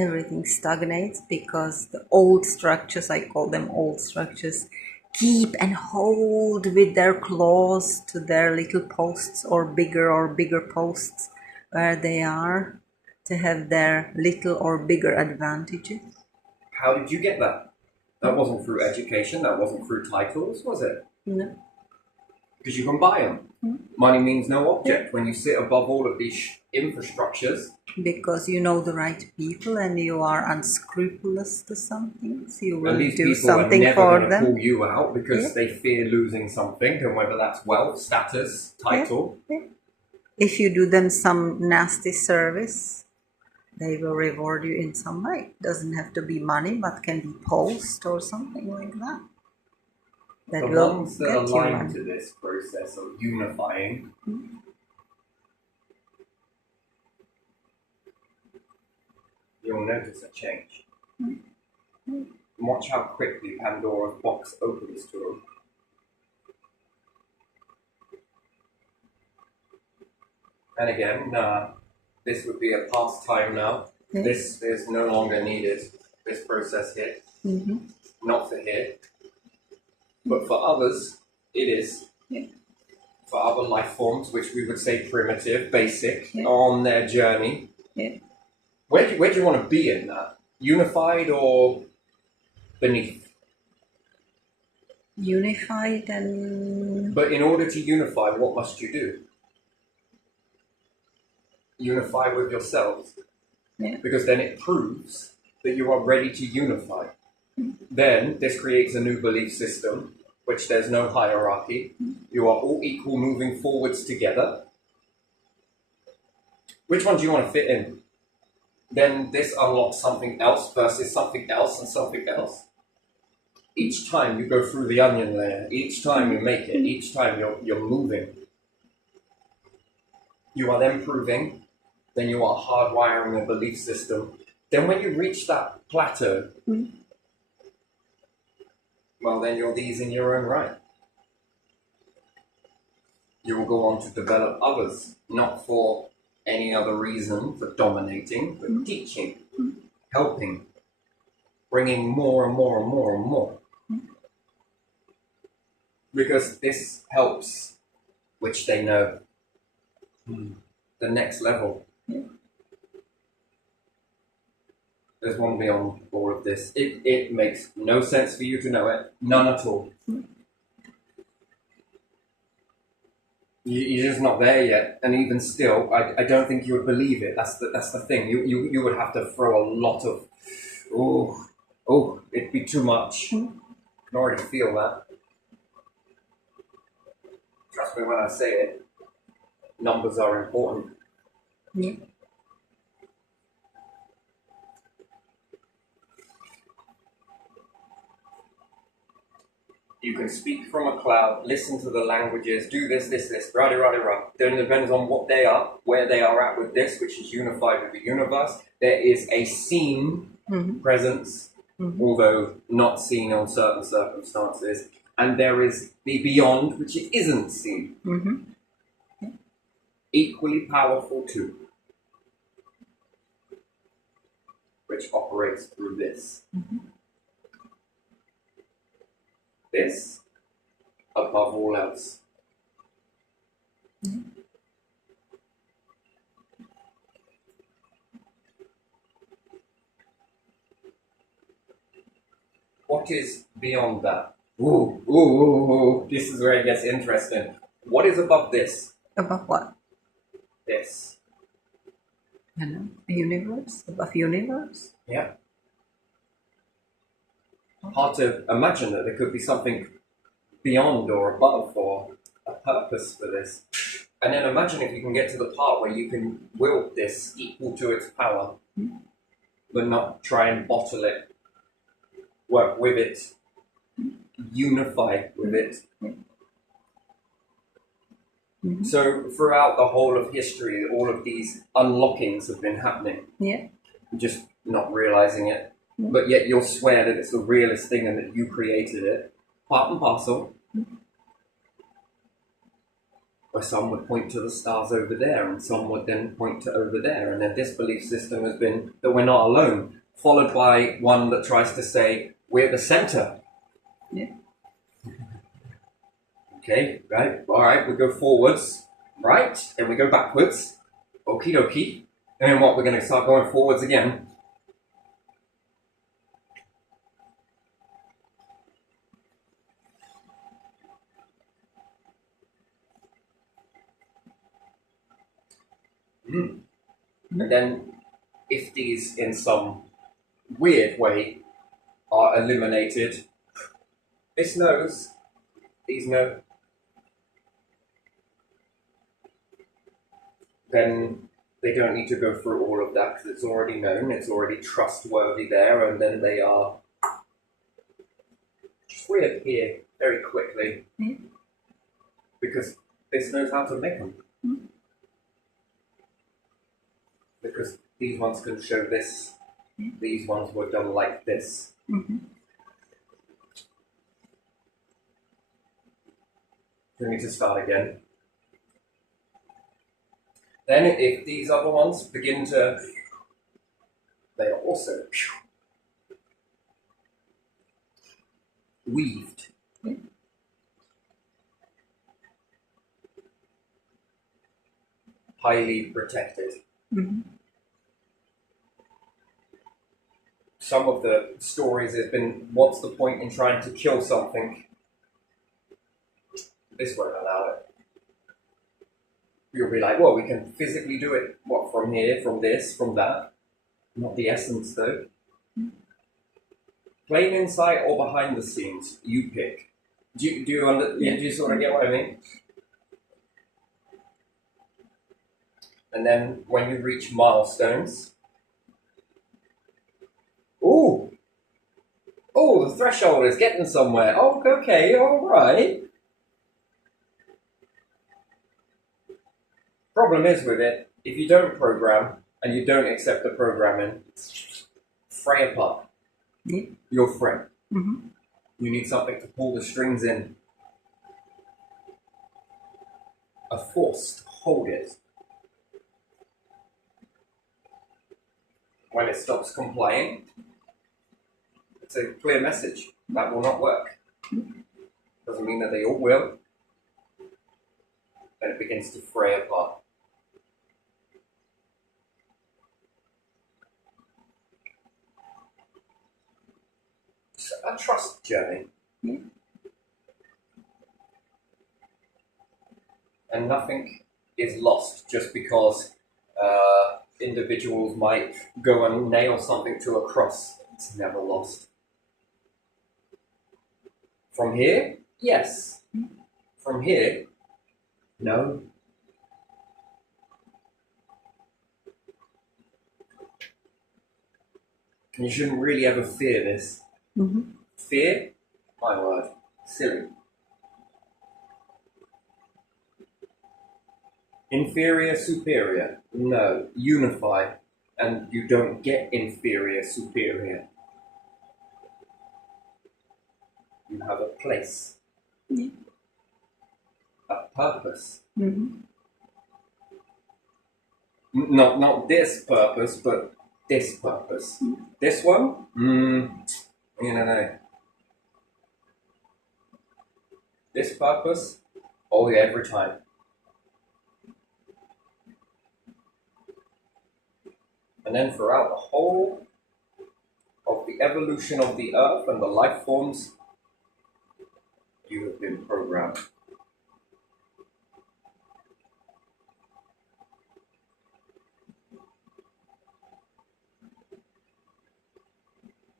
everything stagnates because the old structures, I call them old structures, keep and hold with their claws to their little posts or bigger posts where they are to have their little or bigger advantages. How did you get that? That wasn't through education, that wasn't through titles, was it? No. Because you can buy them. Money means no object when you sit above all of these infrastructures. Because you know the right people and you are unscrupulous to some things. You will And these do people are something never for going to them. pull you out because they fear losing something, and whether that's wealth, status, title. If you do them some nasty service, they will reward you in some way. Doesn't have to be money, but can be post or something like that. That The will ones that get you align money. to this process of unifying you'll notice a change. Watch how quickly Pandora's box opens to them. And again, this would be a past time now. This is no longer needed, this process here. Not for here. But for others, it is. For other life forms, which we would say primitive, basic, on their journey. Where do you want to be in that? Unified or beneath? Unified and... But in order to unify, what must you do? Unify with yourselves. Because then it proves that you are ready to unify. Then this creates a new belief system, which there's no hierarchy. You are all equal moving forwards together. Which one do you want to fit in? Then this unlocks something else versus something else and something else. Each time you go through the onion layer, each time you make it, each time you're moving. You are then proving, then you are hardwiring a belief system. Then when you reach that plateau, well, then you're these in your own right. you will go on to develop others, not for any other reason, for dominating, but teaching, helping, bringing more and more and more and more. Because this helps, which they know, the next level. There's one beyond all of this. It makes no sense for you to know it. None at all. You're just not there yet. And even still, I don't think you would believe it. That's the thing. You would have to throw a lot of, it'd be too much. I can already feel that. Trust me when I say it. Numbers are important. Yeah. You can speak from a cloud, listen to the languages, do this, rah, rah, rah. Then it depends on what they are, where they are at with this, which is unified with the universe. There is a seen presence, although not seen on certain circumstances. And there is the beyond, which it isn't seen. Equally powerful too, which operates through this. This, above all else. What is beyond that? Ooh, this is where it gets interesting. What is above this? Above what? This. Universe? Above universe? Yeah. Hard to imagine that there could be something beyond or above or a purpose for this. And then imagine if you can get to the part where you can will this equal to its power, but not try and bottle it, work with it, unify with it. So throughout the whole of history, all of these unlockings have been happening. Yeah. Just not realizing it. But yet you'll swear that it's the realest thing and that you created it. Part and parcel. Where some would point to the stars over there and some would then point to over there. And then this belief system has been that we're not alone. Followed by one that tries to say we're the center. Yeah. Okay, right. All right, we go forwards. Right. Then we go backwards. Okie dokie. And then what? We're going to start going forwards again. And then, if these in some weird way are eliminated, this knows, these know, then they don't need to go through all of that because it's already known, it's already trustworthy there, and then they are just reappear very quickly because this knows how to make them. Because these ones can show this, these ones were done like this. We need to start again. Then if these other ones begin to, they are also weaved. Highly protected. Some of the stories have been, what's the point in trying to kill something? This won't allow it. You'll be like, well, we can physically do it, what, from here, from this, from that. Not the essence, though. Plain inside or behind the scenes, you pick. Do you sort of get what I mean? And then when you reach milestones, the threshold is getting somewhere. Oh, okay, all right. Problem is with it, if you don't program and you don't accept the programming, fray apart. You'll fray. You need something to pull the strings in. a force to hold it. When it stops complying, it's a clear message that will not work. Doesn't mean that they all will. Then it begins to fray apart. It's a trust journey. Yeah. And nothing is lost just because individuals might go and nail something to a cross. It's never lost. From here, yes. From here, no. And you shouldn't really ever fear this. Mm-hmm. Fear? My word. Silly. Inferior, superior. No. Unify. And you don't get inferior, superior. You have a place. Yeah. A purpose. Mm-hmm. Not this purpose, but this purpose. This one? No. This purpose? Oh yeah, every time. And then throughout the whole of the evolution of the earth and the life forms, you have been programmed.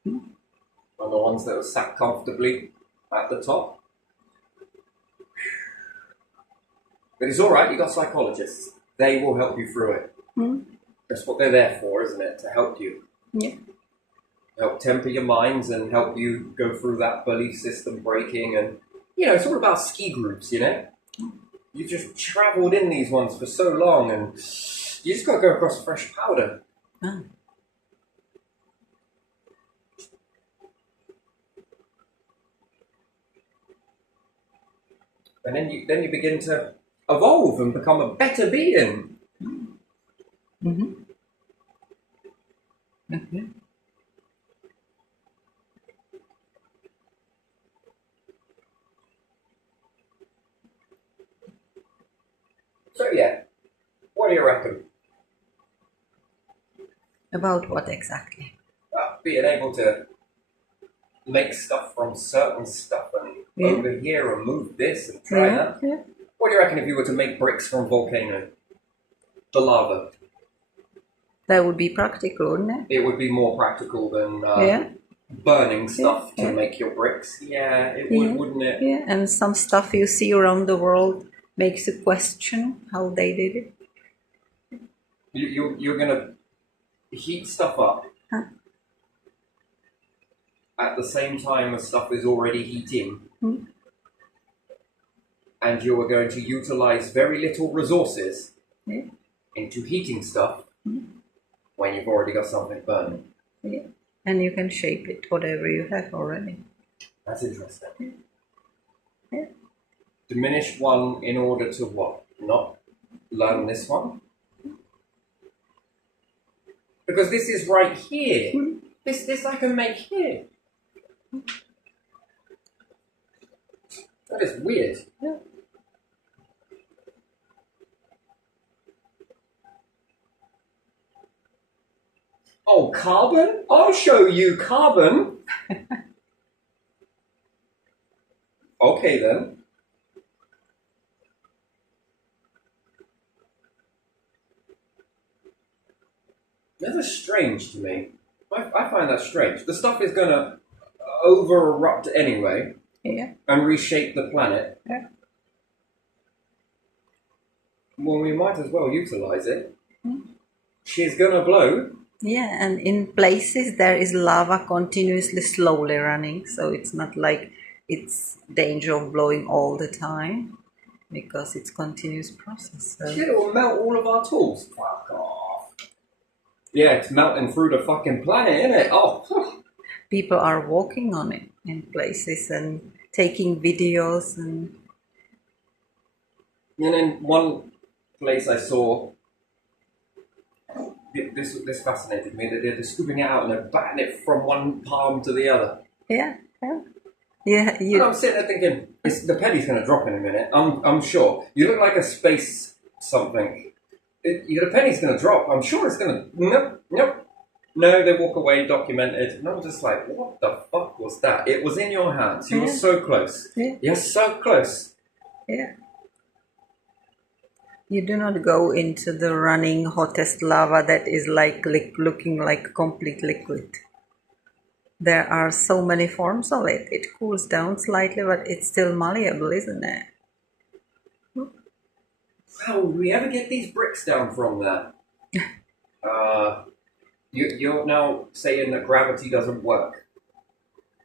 And the ones that are sat comfortably at the top. But it's alright, you got psychologists. They will help you through it. Mm-hmm. That's what they're there for, isn't it? To help you. Yeah. Help temper your minds and help you go through that belief system breaking. And, it's all about ski groups, You've just travelled in these ones for so long and you just got to go across fresh powder. Ah. And then you begin to evolve and become a better being. Mm-hmm. Okay. So yeah, what do you reckon? About what exactly? Being able to make stuff from certain stuff and over here and move this and try that. Yeah. What do you reckon if you were to make bricks from volcano? The lava. That would be practical, wouldn't it? It would be more practical than burning stuff to make your bricks. Yeah, it would, wouldn't it? Yeah, and some stuff you see around the world makes you question how they did it. You're going to heat stuff up at the same time as stuff is already heating. Mm. And you are going to utilize very little resources into heating stuff when you've already got something burning. Yeah, and you can shape it whatever you have already. That's interesting. Yeah. Diminish one in order to what? Not learn this one? Because this is right here. This I can make here. That is weird. Yeah. Oh, carbon? I'll show you carbon. Okay then. That's strange to me. I find that strange. The stuff is going to over-erupt anyway and reshape the planet. Yeah. Well, we might as well utilize it. She's going to blow. Yeah, and in places there is lava continuously slowly running, so it's not like it's danger of blowing all the time because it's continuous process. So. Shit, it will melt all of our tools. Fuck off. Yeah, it's melting through the fucking planet, isn't it? Oh. People are walking on it in places and taking videos and And in one place I saw, this fascinated me, that they're scooping it out and they're batting it from one palm to the other. Yeah, yeah, yeah. And I'm sitting there thinking, the penny's going to drop in a minute. I'm sure. You look like a space something. The penny's going to drop. I'm sure it's going to. Nope, nope. No, they walk away, documented. And I'm just like, what the fuck was that? It was in your hands. You were so close. Yeah. You're so close. Yeah. You do not go into the running hottest lava that is like looking like complete liquid. There are so many forms of it. It cools down slightly, but it's still malleable, isn't it? How would we ever get these bricks down from there? You're now saying that gravity doesn't work.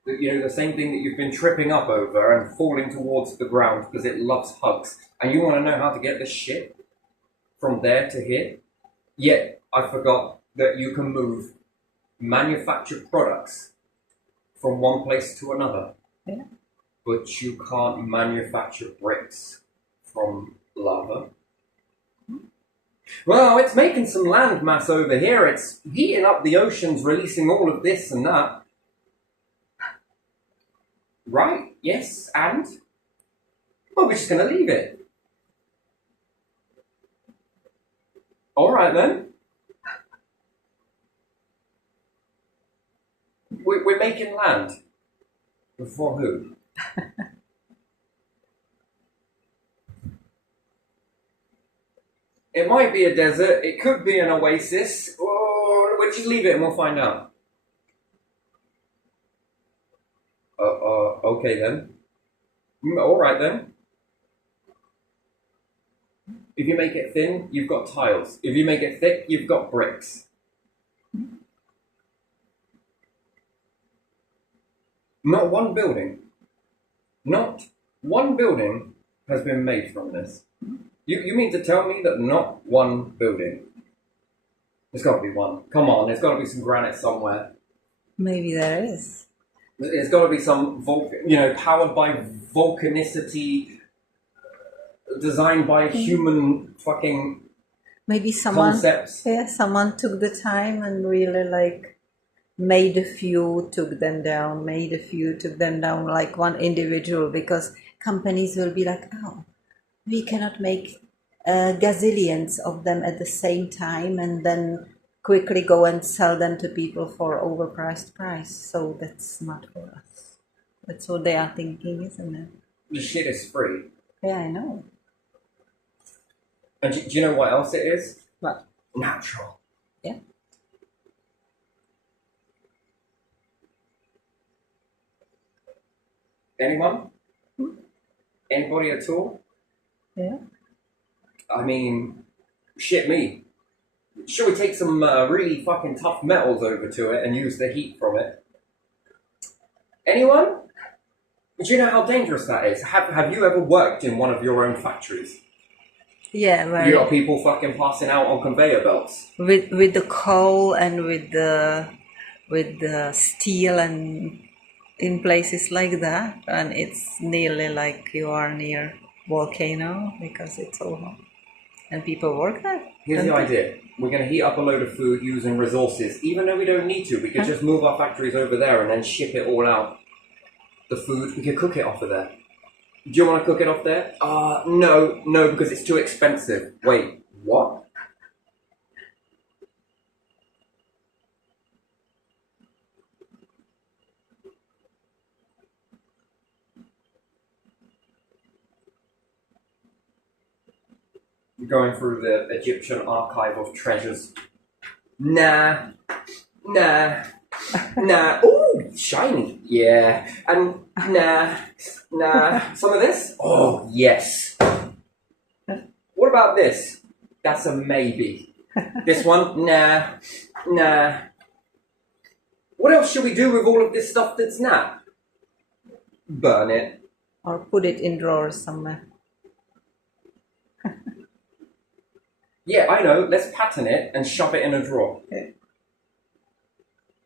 You know, the same thing that you've been tripping up over and falling towards the ground because it loves hugs. And you want to know how to get this shit from there to here? Yet, I forgot that you can move manufactured products from one place to another. Yeah. But you can't manufacture bricks from lava. Well, it's making some land mass over here. It's heating up the oceans, releasing all of this and that. Right, yes, and? Well, we're just going to leave it. All right, then. We're making land. For who? It might be a desert. It could be an oasis. Or we'll just leave it and we'll find out. Okay then. All right then. If you make it thin, you've got tiles. If you make it thick, you've got bricks. Not one building has been made from this. You mean to tell me that not one building? There's got to be one. Come on, there's got to be some granite somewhere. Maybe there is. There's got to be some, powered by volcanicity, designed by human fucking Maybe someone, concepts. yeah, someone took the time and really made a few, took them down, like one individual, because companies will be like, oh, we cannot make gazillions of them at the same time and then quickly go and sell them to people for overpriced price. So that's not for us. That's what they are thinking, isn't it? The shit is free. Yeah, I know. And do you know what else it is? What? Natural. Yeah. Anyone? Anybody at all? Yeah. I mean, shit me. Should we take some really fucking tough metals over to it and use the heat from it? Anyone? Do you know how dangerous that is? Have you ever worked in one of your own factories? Yeah, right. You got people fucking passing out on conveyor belts. With the coal and with the steel and in places like that, and it's nearly like you are near volcano because it's so hot. And people work there. Here's the idea. We're going to heat up a load of food using resources. Even though we don't need to, we could just move our factories over there and then ship it all out. The food, we could cook it off of there. Do you want to cook it off there? No, because it's too expensive. Wait, what? Going through the Egyptian archive of treasures. Nah. Ooh, shiny. Yeah. And nah. Some of this? Oh, yes. What about this? That's a maybe. This one? Nah. What else should we do with all of this stuff that's nah? Burn it. Or put it in drawers somewhere. Yeah, I know. Let's pattern it and shove it in a drawer. Yeah.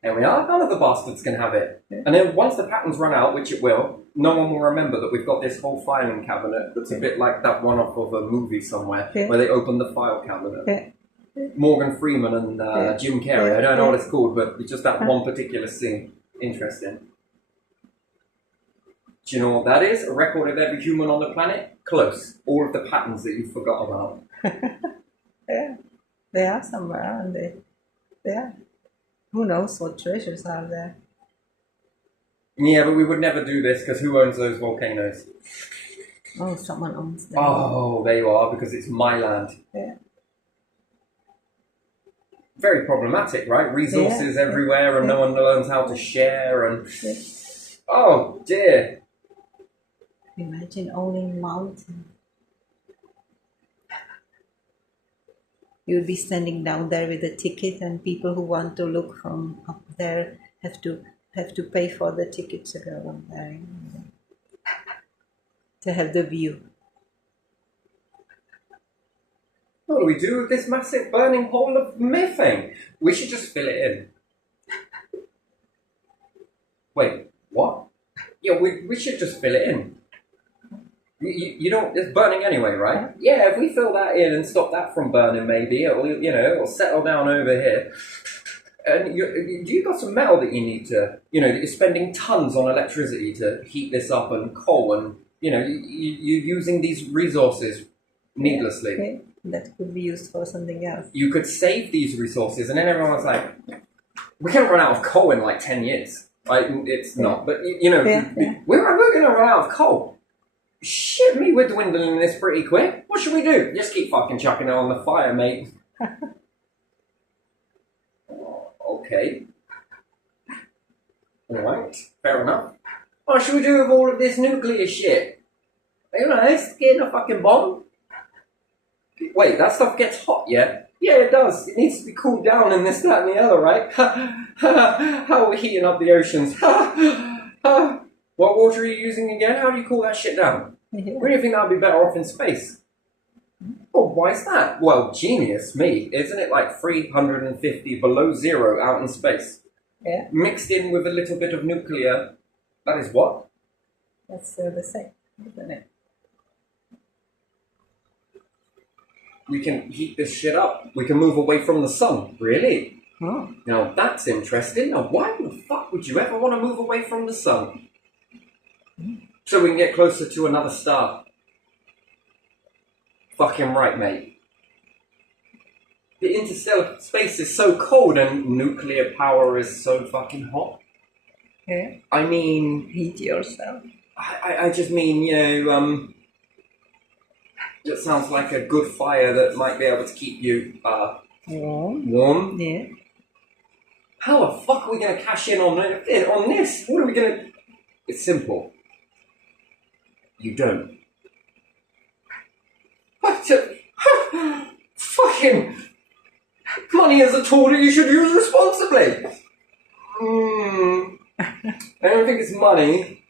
There we are. None of the bastards can have it. And then once the patents run out, which it will, no one will remember that we've got this whole filing cabinet that's a bit like that one off of a movie somewhere where they open the file cabinet. Morgan Freeman and Jim Carrey. I don't know what it's called, but it's just that one particular scene. Interesting. Do you know what that is? A record of every human on the planet? Close. All of the patents that you forgot about. Yeah, they are somewhere, aren't they? Yeah. Who knows what treasures are there? Yeah, but we would never do this because who owns those volcanoes? Oh, someone owns them. Oh, there you are, because it's my land. Yeah. Very problematic, right? Resources everywhere and no one learns how to share and... Oh, dear. Imagine owning mountain. You'll be standing down there with a ticket, and people who want to look from up there have to pay for the ticket to go up there to have the view. What do we do with this massive burning hole of methane? We should just fill it in. Wait, what? Yeah, we should just fill it in. You don't, it's burning anyway, right? Yeah, if we fill that in and stop that from burning, maybe it'll settle down over here. And you got some metal that you need to, you're spending tons on electricity to heat this up and coal, and you're using these resources needlessly. Okay. That could be used for something else. You could save these resources, and then everyone was like, "We're gonna run out of coal in like 10 years." Like, it's not, but we're gonna run out of coal. Shit me, we're dwindling this pretty quick. What should we do? Just keep fucking chucking it on the fire, mate. Okay. Alright, fair enough. What should we do with all of this nuclear shit? Let's get in a fucking bomb. Wait, that stuff gets hot, yeah? Yeah, it does. It needs to be cooled down and this, that, and the other, right? How are we heating up the oceans? What water are you using again? How do you cool that shit down? Yeah. Where do you think that would be better off in space? Oh, why is that? Well, genius me. Isn't it like 350 below zero out in space? Yeah. Mixed in with a little bit of nuclear. That is what? That's the same, isn't it? We can heat this shit up. We can move away from the sun. Really? Oh. Now that's interesting. Now why the fuck would you ever want to move away from the sun? So we can get closer to another star. Fucking right, mate. The interstellar space is so cold and nuclear power is so fucking hot. Yeah. I mean... Heat yourself. I just mean, it sounds like a good fire that might be able to keep you, warm. Yeah. How the fuck are we going to cash in on this? What are we going to... It's simple. You don't. Fucking... Money is a tool that you should use responsibly. I don't think it's money.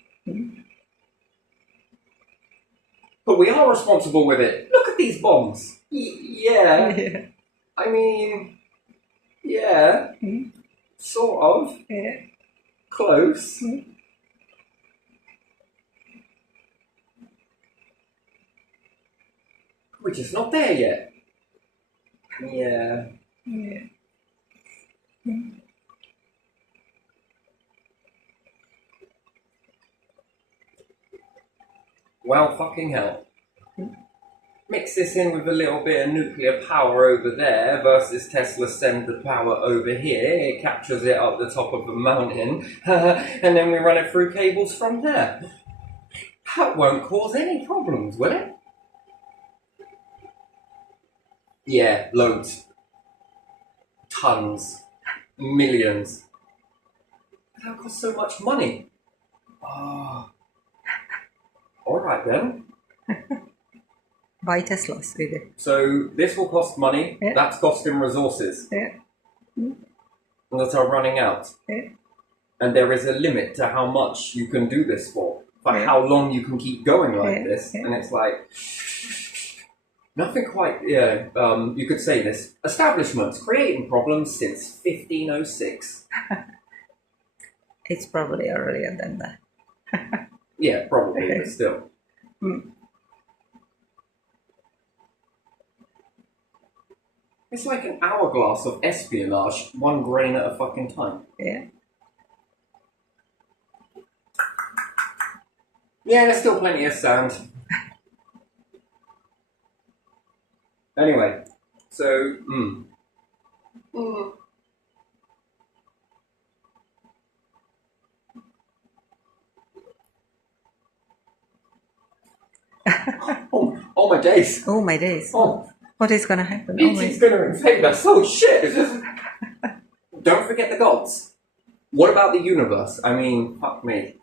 But we are responsible with it. Look at these bombs. Yeah. I mean... Yeah. Sort of. Yeah. Close. We're just not there yet. Yeah. Yeah. Well, fucking hell. Mix this in with a little bit of nuclear power over there versus Tesla send the power over here. It captures it up the top of the mountain. And then we run it through cables from there. That won't cause any problems, will it? Yeah, loads. Tons. Millions. That costs so much money. Oh. Alright then. Buy Teslas with it. So this will cost money. Yeah. That's costing resources. Yeah. And that are running out. Yeah. And there is a limit to how much you can do this for. How long you can keep going like this. And it's like... Nothing quite, you could say this. Establishments creating problems since 1506. It's probably earlier than that. Yeah, probably, but still. It's like an hourglass of espionage, one grain at a fucking time. Yeah. Yeah, there's still plenty of sand. Anyway, so, oh my days. Oh my days. Oh, What is gonna happen? Oh my. BT's gonna invade us. Oh shit. Don't forget the gods. What about the universe? I mean, fuck me.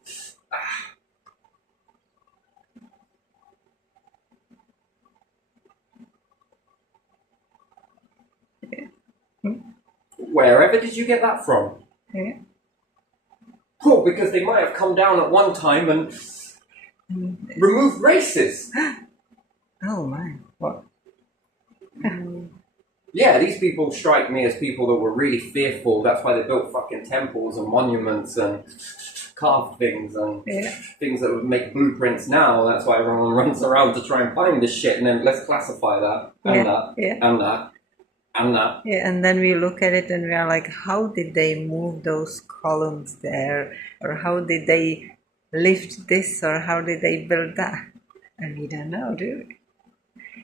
Wherever did you get that from? Yeah. Oh, because they might have come down at one time and removed races. Oh my. What? Yeah, these people strike me as people that were really fearful. That's why they built fucking temples and monuments and carved things and things that would make blueprints now. That's why everyone runs around to try and find this shit and then let's classify that and that and that and that. Yeah, and then we look at it and we are like, how did they move those columns there? Or how did they lift this? Or how did they build that? And we don't know, do we?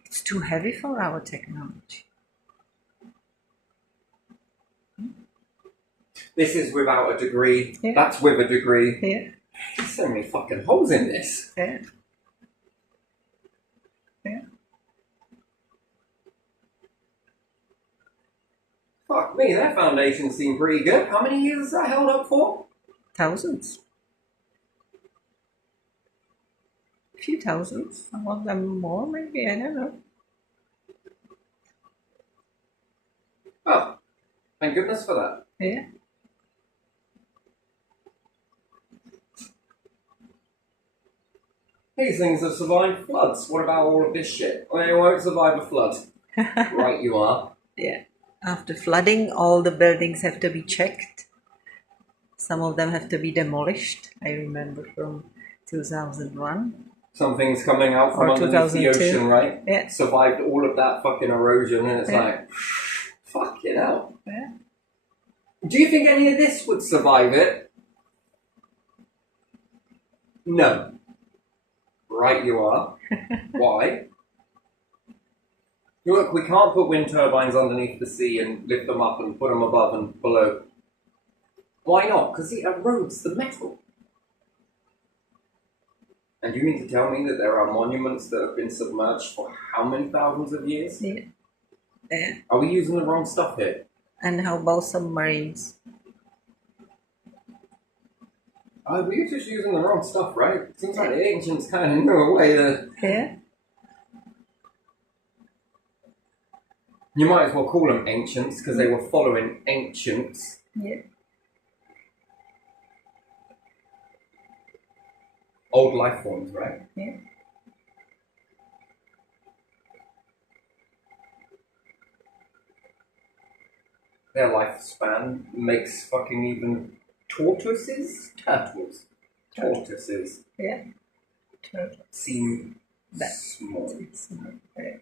It's too heavy for our technology. This is without a degree. Yeah. That's with a degree. Yeah. There's so many fucking holes in this. Yeah. Yeah. Fuck me, their foundations seem pretty good. How many years has that held up for? Thousands. A few thousands. Some of them more, maybe. I don't know. Oh, thank goodness for that. Yeah. These things have survived floods. What about all of this shit? Well, they won't survive a flood. Right, you are. Yeah. After flooding, all the buildings have to be checked. Some of them have to be demolished. I remember from 2001. Something's coming out from Or underneath the 2002. ocean, right? Yeah. Survived all of that fucking erosion, and it's Yeah. like, fuck it out. Yeah. Do you think any of this would survive it? No. Right, you are. Why? Look, we can't put wind turbines underneath the sea and lift them up and put them above and below. Why not? Because it erodes the metal. And you mean to tell me that there are monuments that have been submerged for how many thousands of years? Yeah. Yeah. Are we using the wrong stuff here? And how about submarines? We're just using the wrong stuff, right? Seems like the ancients kind of knew a way that... Yeah. You might as well call them ancients, because they were following ancients. Yeah. Old life forms, right? Yeah. Their lifespan makes fucking even tortoises? Turtles. Tortoises Yeah. Turtle. seem That- small. It's not very-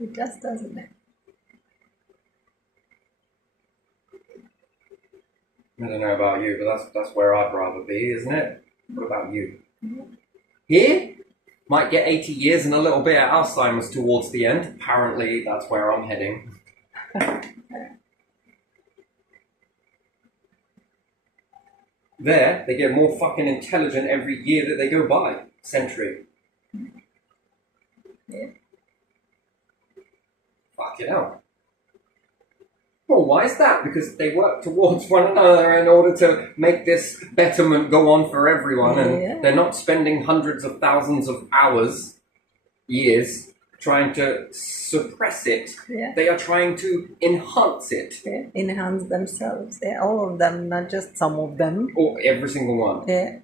It does, doesn't it? I don't know about you, but that's where I'd rather be, isn't it? What about you? Yeah. Here? Might get 80 years and a little bit of Alzheimer's towards the end. Apparently, that's where I'm heading. There, they get more fucking intelligent every year that they go by. Century. Yeah. Fuck it out. Well, why is that? Because they work towards one another in order to make this betterment go on for everyone, and Yeah. they're not spending hundreds of thousands of hours, years, trying to suppress it. Yeah. They are trying to enhance it. Yeah. Enhance themselves. Yeah. All of them, not just some of them. Or every single one. Yeah.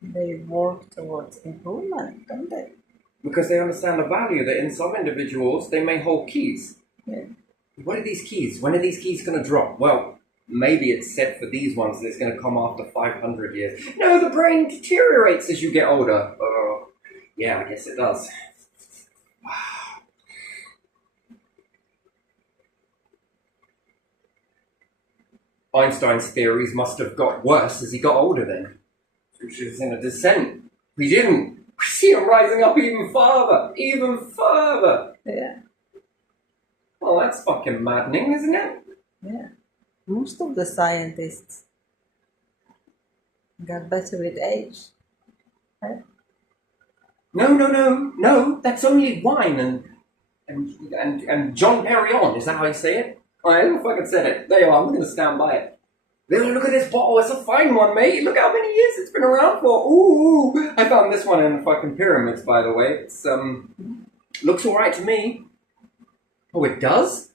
They work towards improvement, don't they? Because they understand the value that in some individuals they may hold keys. Yeah. What are these keys? When are these keys going to drop? Well, maybe it's said for these ones that it's going to come after 500 years. No, the brain deteriorates as you get older. Oh, yeah, I guess it does. Einstein's theories must have got worse as he got older then. Which is in a descent. We didn't. We see him rising up even further. Even further. Yeah. Well, that's fucking maddening, isn't it? Yeah. Most of the scientists got better with age. Right? No. That's only wine and John Perignon. Is that how you say it? I never fucking said it. There you are. I'm going to stand by it. Look at this bottle. It's a fine one, mate. Look how many years it's been around for. Ooh. I found this one in the fucking pyramids, by the way. It's, looks alright to me. Oh, it does?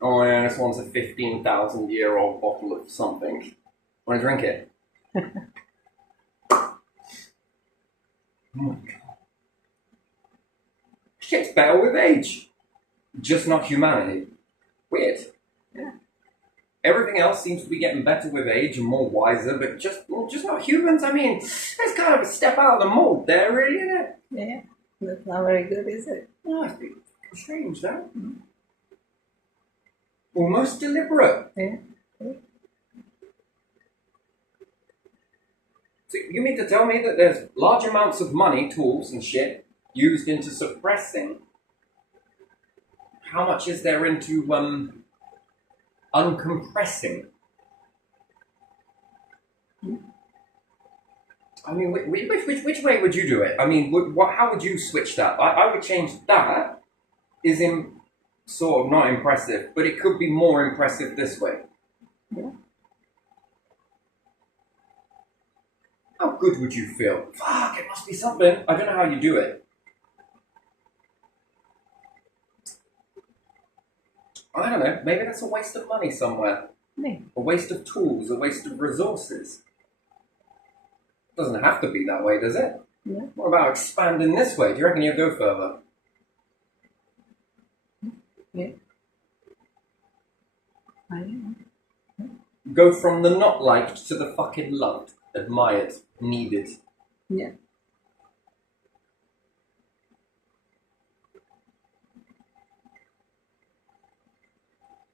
Oh, yeah, this one's a 15,000-year-old bottle of something. Want to drink it? Oh my god. Shit's better with age. Just not humanity. Weird. Yeah. Everything else seems to be getting better with age and more wiser, but just not humans. I mean, that's kind of a step out of the mold there, really, isn't it? Yeah. That's not very good, is it? Oh, it's a bit strange, though. Almost deliberate. Yeah. So you mean to tell me that there's large amounts of money, tools and shit used into suppressing? How much is there into uncompressing? I mean, which way would you do it? I mean, how would you switch that? I would change that. Is sort of not impressive, but it could be more impressive this way. Yeah. How good would you feel? Fuck, it must be something. I don't know how you do it. I don't know. Maybe that's a waste of money somewhere. Yeah. A waste of tools, a waste of resources. Doesn't have to be that way, does it? Yeah. What about expanding this way? Do you reckon you'll go further? Yeah. I don't know. Go from the not liked to the fucking loved, admired, needed. Yeah.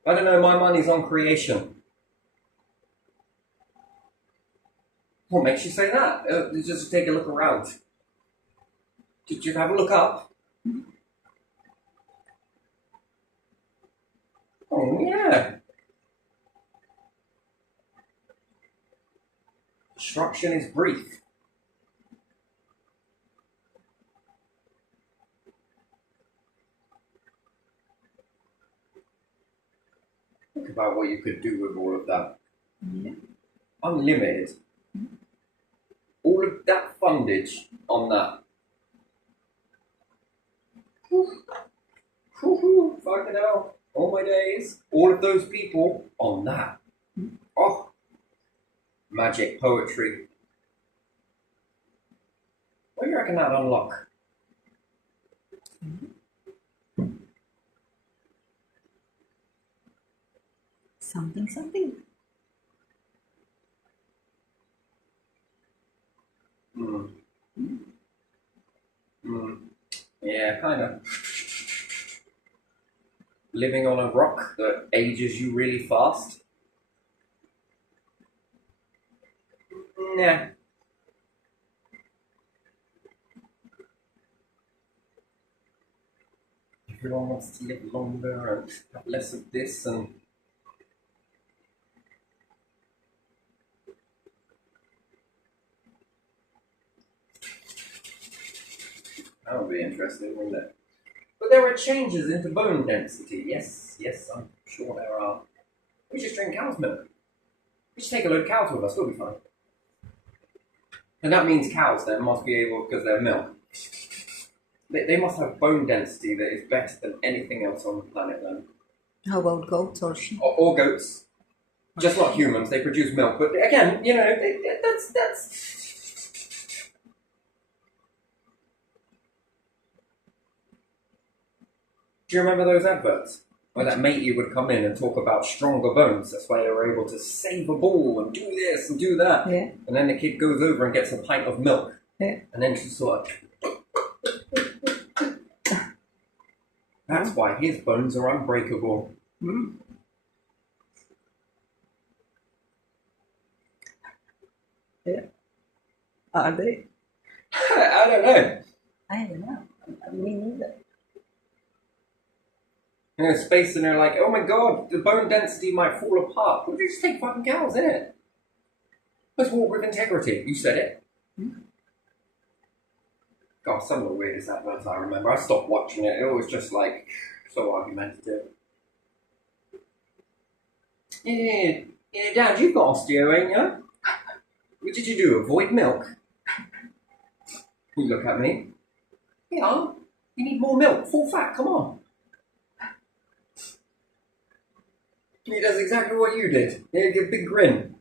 I don't know, my money's on creation. What makes you say that? Just take a look around. Did you have a look up? Oh, yeah. Destruction is brief. Think about what you could do with all of that. Yeah. Unlimited. All of that fundage on that. Fucking hell. All my days. All of those people on that. Oh. Magic, poetry. What do you reckon that'd unlock? Something. Yeah, kind of. Living on a rock that ages you really fast? Nah. Everyone wants to live longer and have less of this and... That would be interesting, wouldn't it? But there are changes into bone density. Yes, I'm sure there are. We just drink cow's milk. We just take a load of cows with us, we'll be fine. And that means cows then must be able, because they're milk, they must have bone density that is better than anything else on the planet then. How about goats or sheep? Or goats. Just not humans, they produce milk. But again, you know, that's... Do you remember those adverts? Where that matey would come in and talk about stronger bones. That's why they were able to save a ball and do this and do that. Yeah. And then the kid goes over and gets a pint of milk. Yeah. And then she's sort of... That's why his bones are unbreakable. Mm. Yeah. Are they? I don't know. I don't know. Me neither. You know, space and they're like, oh my god, the bone density might fall apart. Well, they just take fucking cows, innit? Let's walk with integrity. You said it. Mm. God, some of the weirdest adverts I remember. I stopped watching it. It was just like so argumentative. Yeah, Dad, you've got osteo, ain't you? What did you do? Avoid milk? You look at me. Yeah, you need more milk. Full fat, come on. He does exactly what you did. Yeah, give a big grin.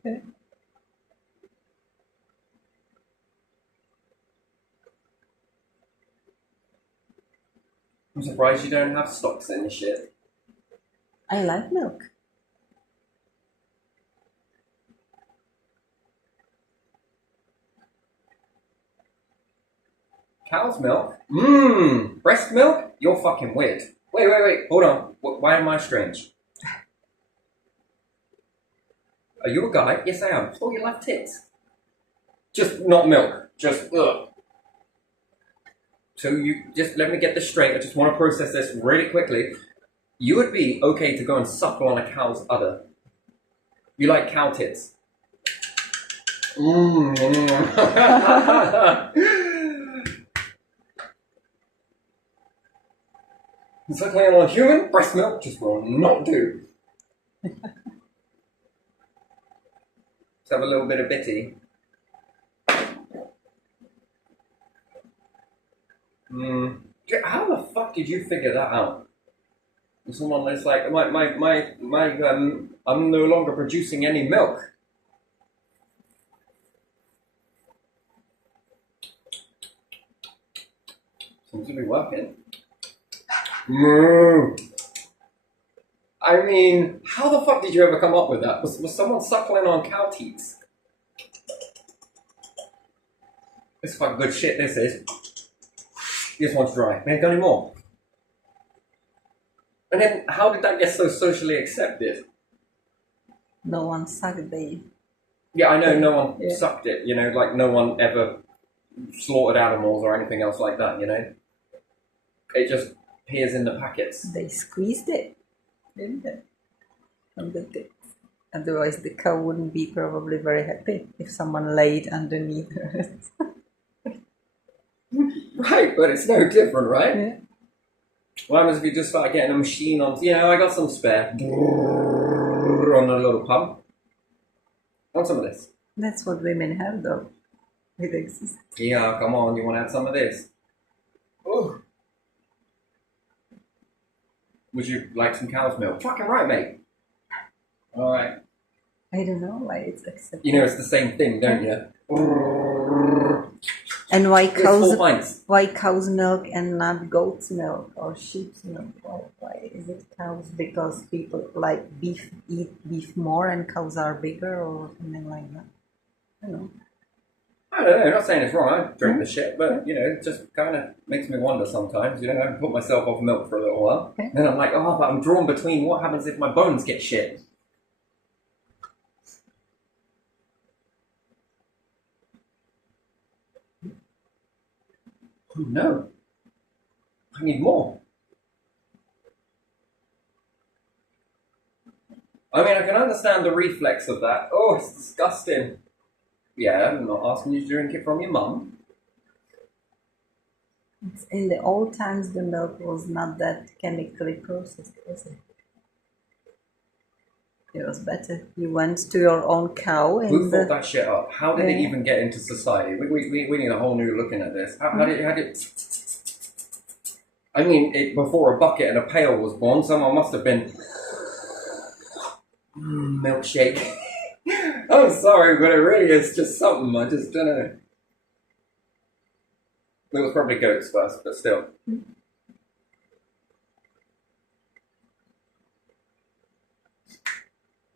I'm surprised you don't have stocks in the shit. I like milk. Cow's milk? Mmm. Breast milk? You're fucking weird. Wait. Hold on. Why am I strange? Are you a guy? Yes, I am. Oh, you love tits. Just not milk. Just ugh. So you just let me get this straight. I just want to process this really quickly. You would be okay to go and suckle on a cow's udder. You like cow tits. Suckling on human breast milk just will not do. Let's have a little bit of bitty. How the fuck did you figure that out? Someone that's like, I'm no longer producing any milk. Seems to be working. I mean, how the fuck did you ever come up with that? Was someone suckling on cow teats? This is fucking good shit, this is. This one's dry. Ain't got any more. And then, how did that get so socially accepted? No one sucked the... Yeah, I know no one sucked it, you know, like no one ever slaughtered animals or anything else like that, you know? It just appears in the packets. They squeezed it, didn't they? From the tip. Otherwise the cow wouldn't be probably very happy if someone laid underneath her. Right, but it's no different, right? Yeah. What happens if you just start getting a machine on, you know, I got some spare. On a little pump. Want some of this? That's what women have though. It exists. Yeah, come on, you want to have some of this? Oh. Would you like some cow's milk? Fucking right, mate. Alright. I don't know why it's accepted. You know it's the same thing, don't you? And why It's 4 pints. cow's milk and not goat's milk or sheep's milk? Why is it cows? Because people like beef, eat beef more, and cows are bigger, or something like that. I don't know. I don't know, I'm not saying it's wrong, I drink the shit, but, you know, it just kind of makes me wonder sometimes, you know, I put myself off milk for a little while, Okay. then I'm like, oh, but I'm drawn between what happens if my bones get shit? Oh, no. I need more. I mean, I can understand the reflex of that. Oh, it's disgusting. Yeah, I'm not asking you to drink it from your mum. In the old times, the milk was not that chemically processed, was it? It was better. You went to your own cow Who and thought that shit up? How did it Yeah. even get into society? We need a whole new looking at this. How did I mean, before a bucket and a pail was born, someone must have been milkshake. I'm sorry, but it really is just something. I just don't know. It was probably goats first, but still.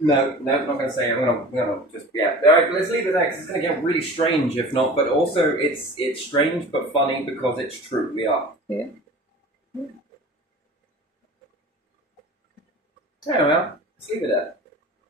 No, not going to say it. I'm gonna just yeah. All right, let's leave it there because it's going to get really strange if not. But also, it's strange but funny because it's true. We are. Yeah. Yeah, well, let's leave it there.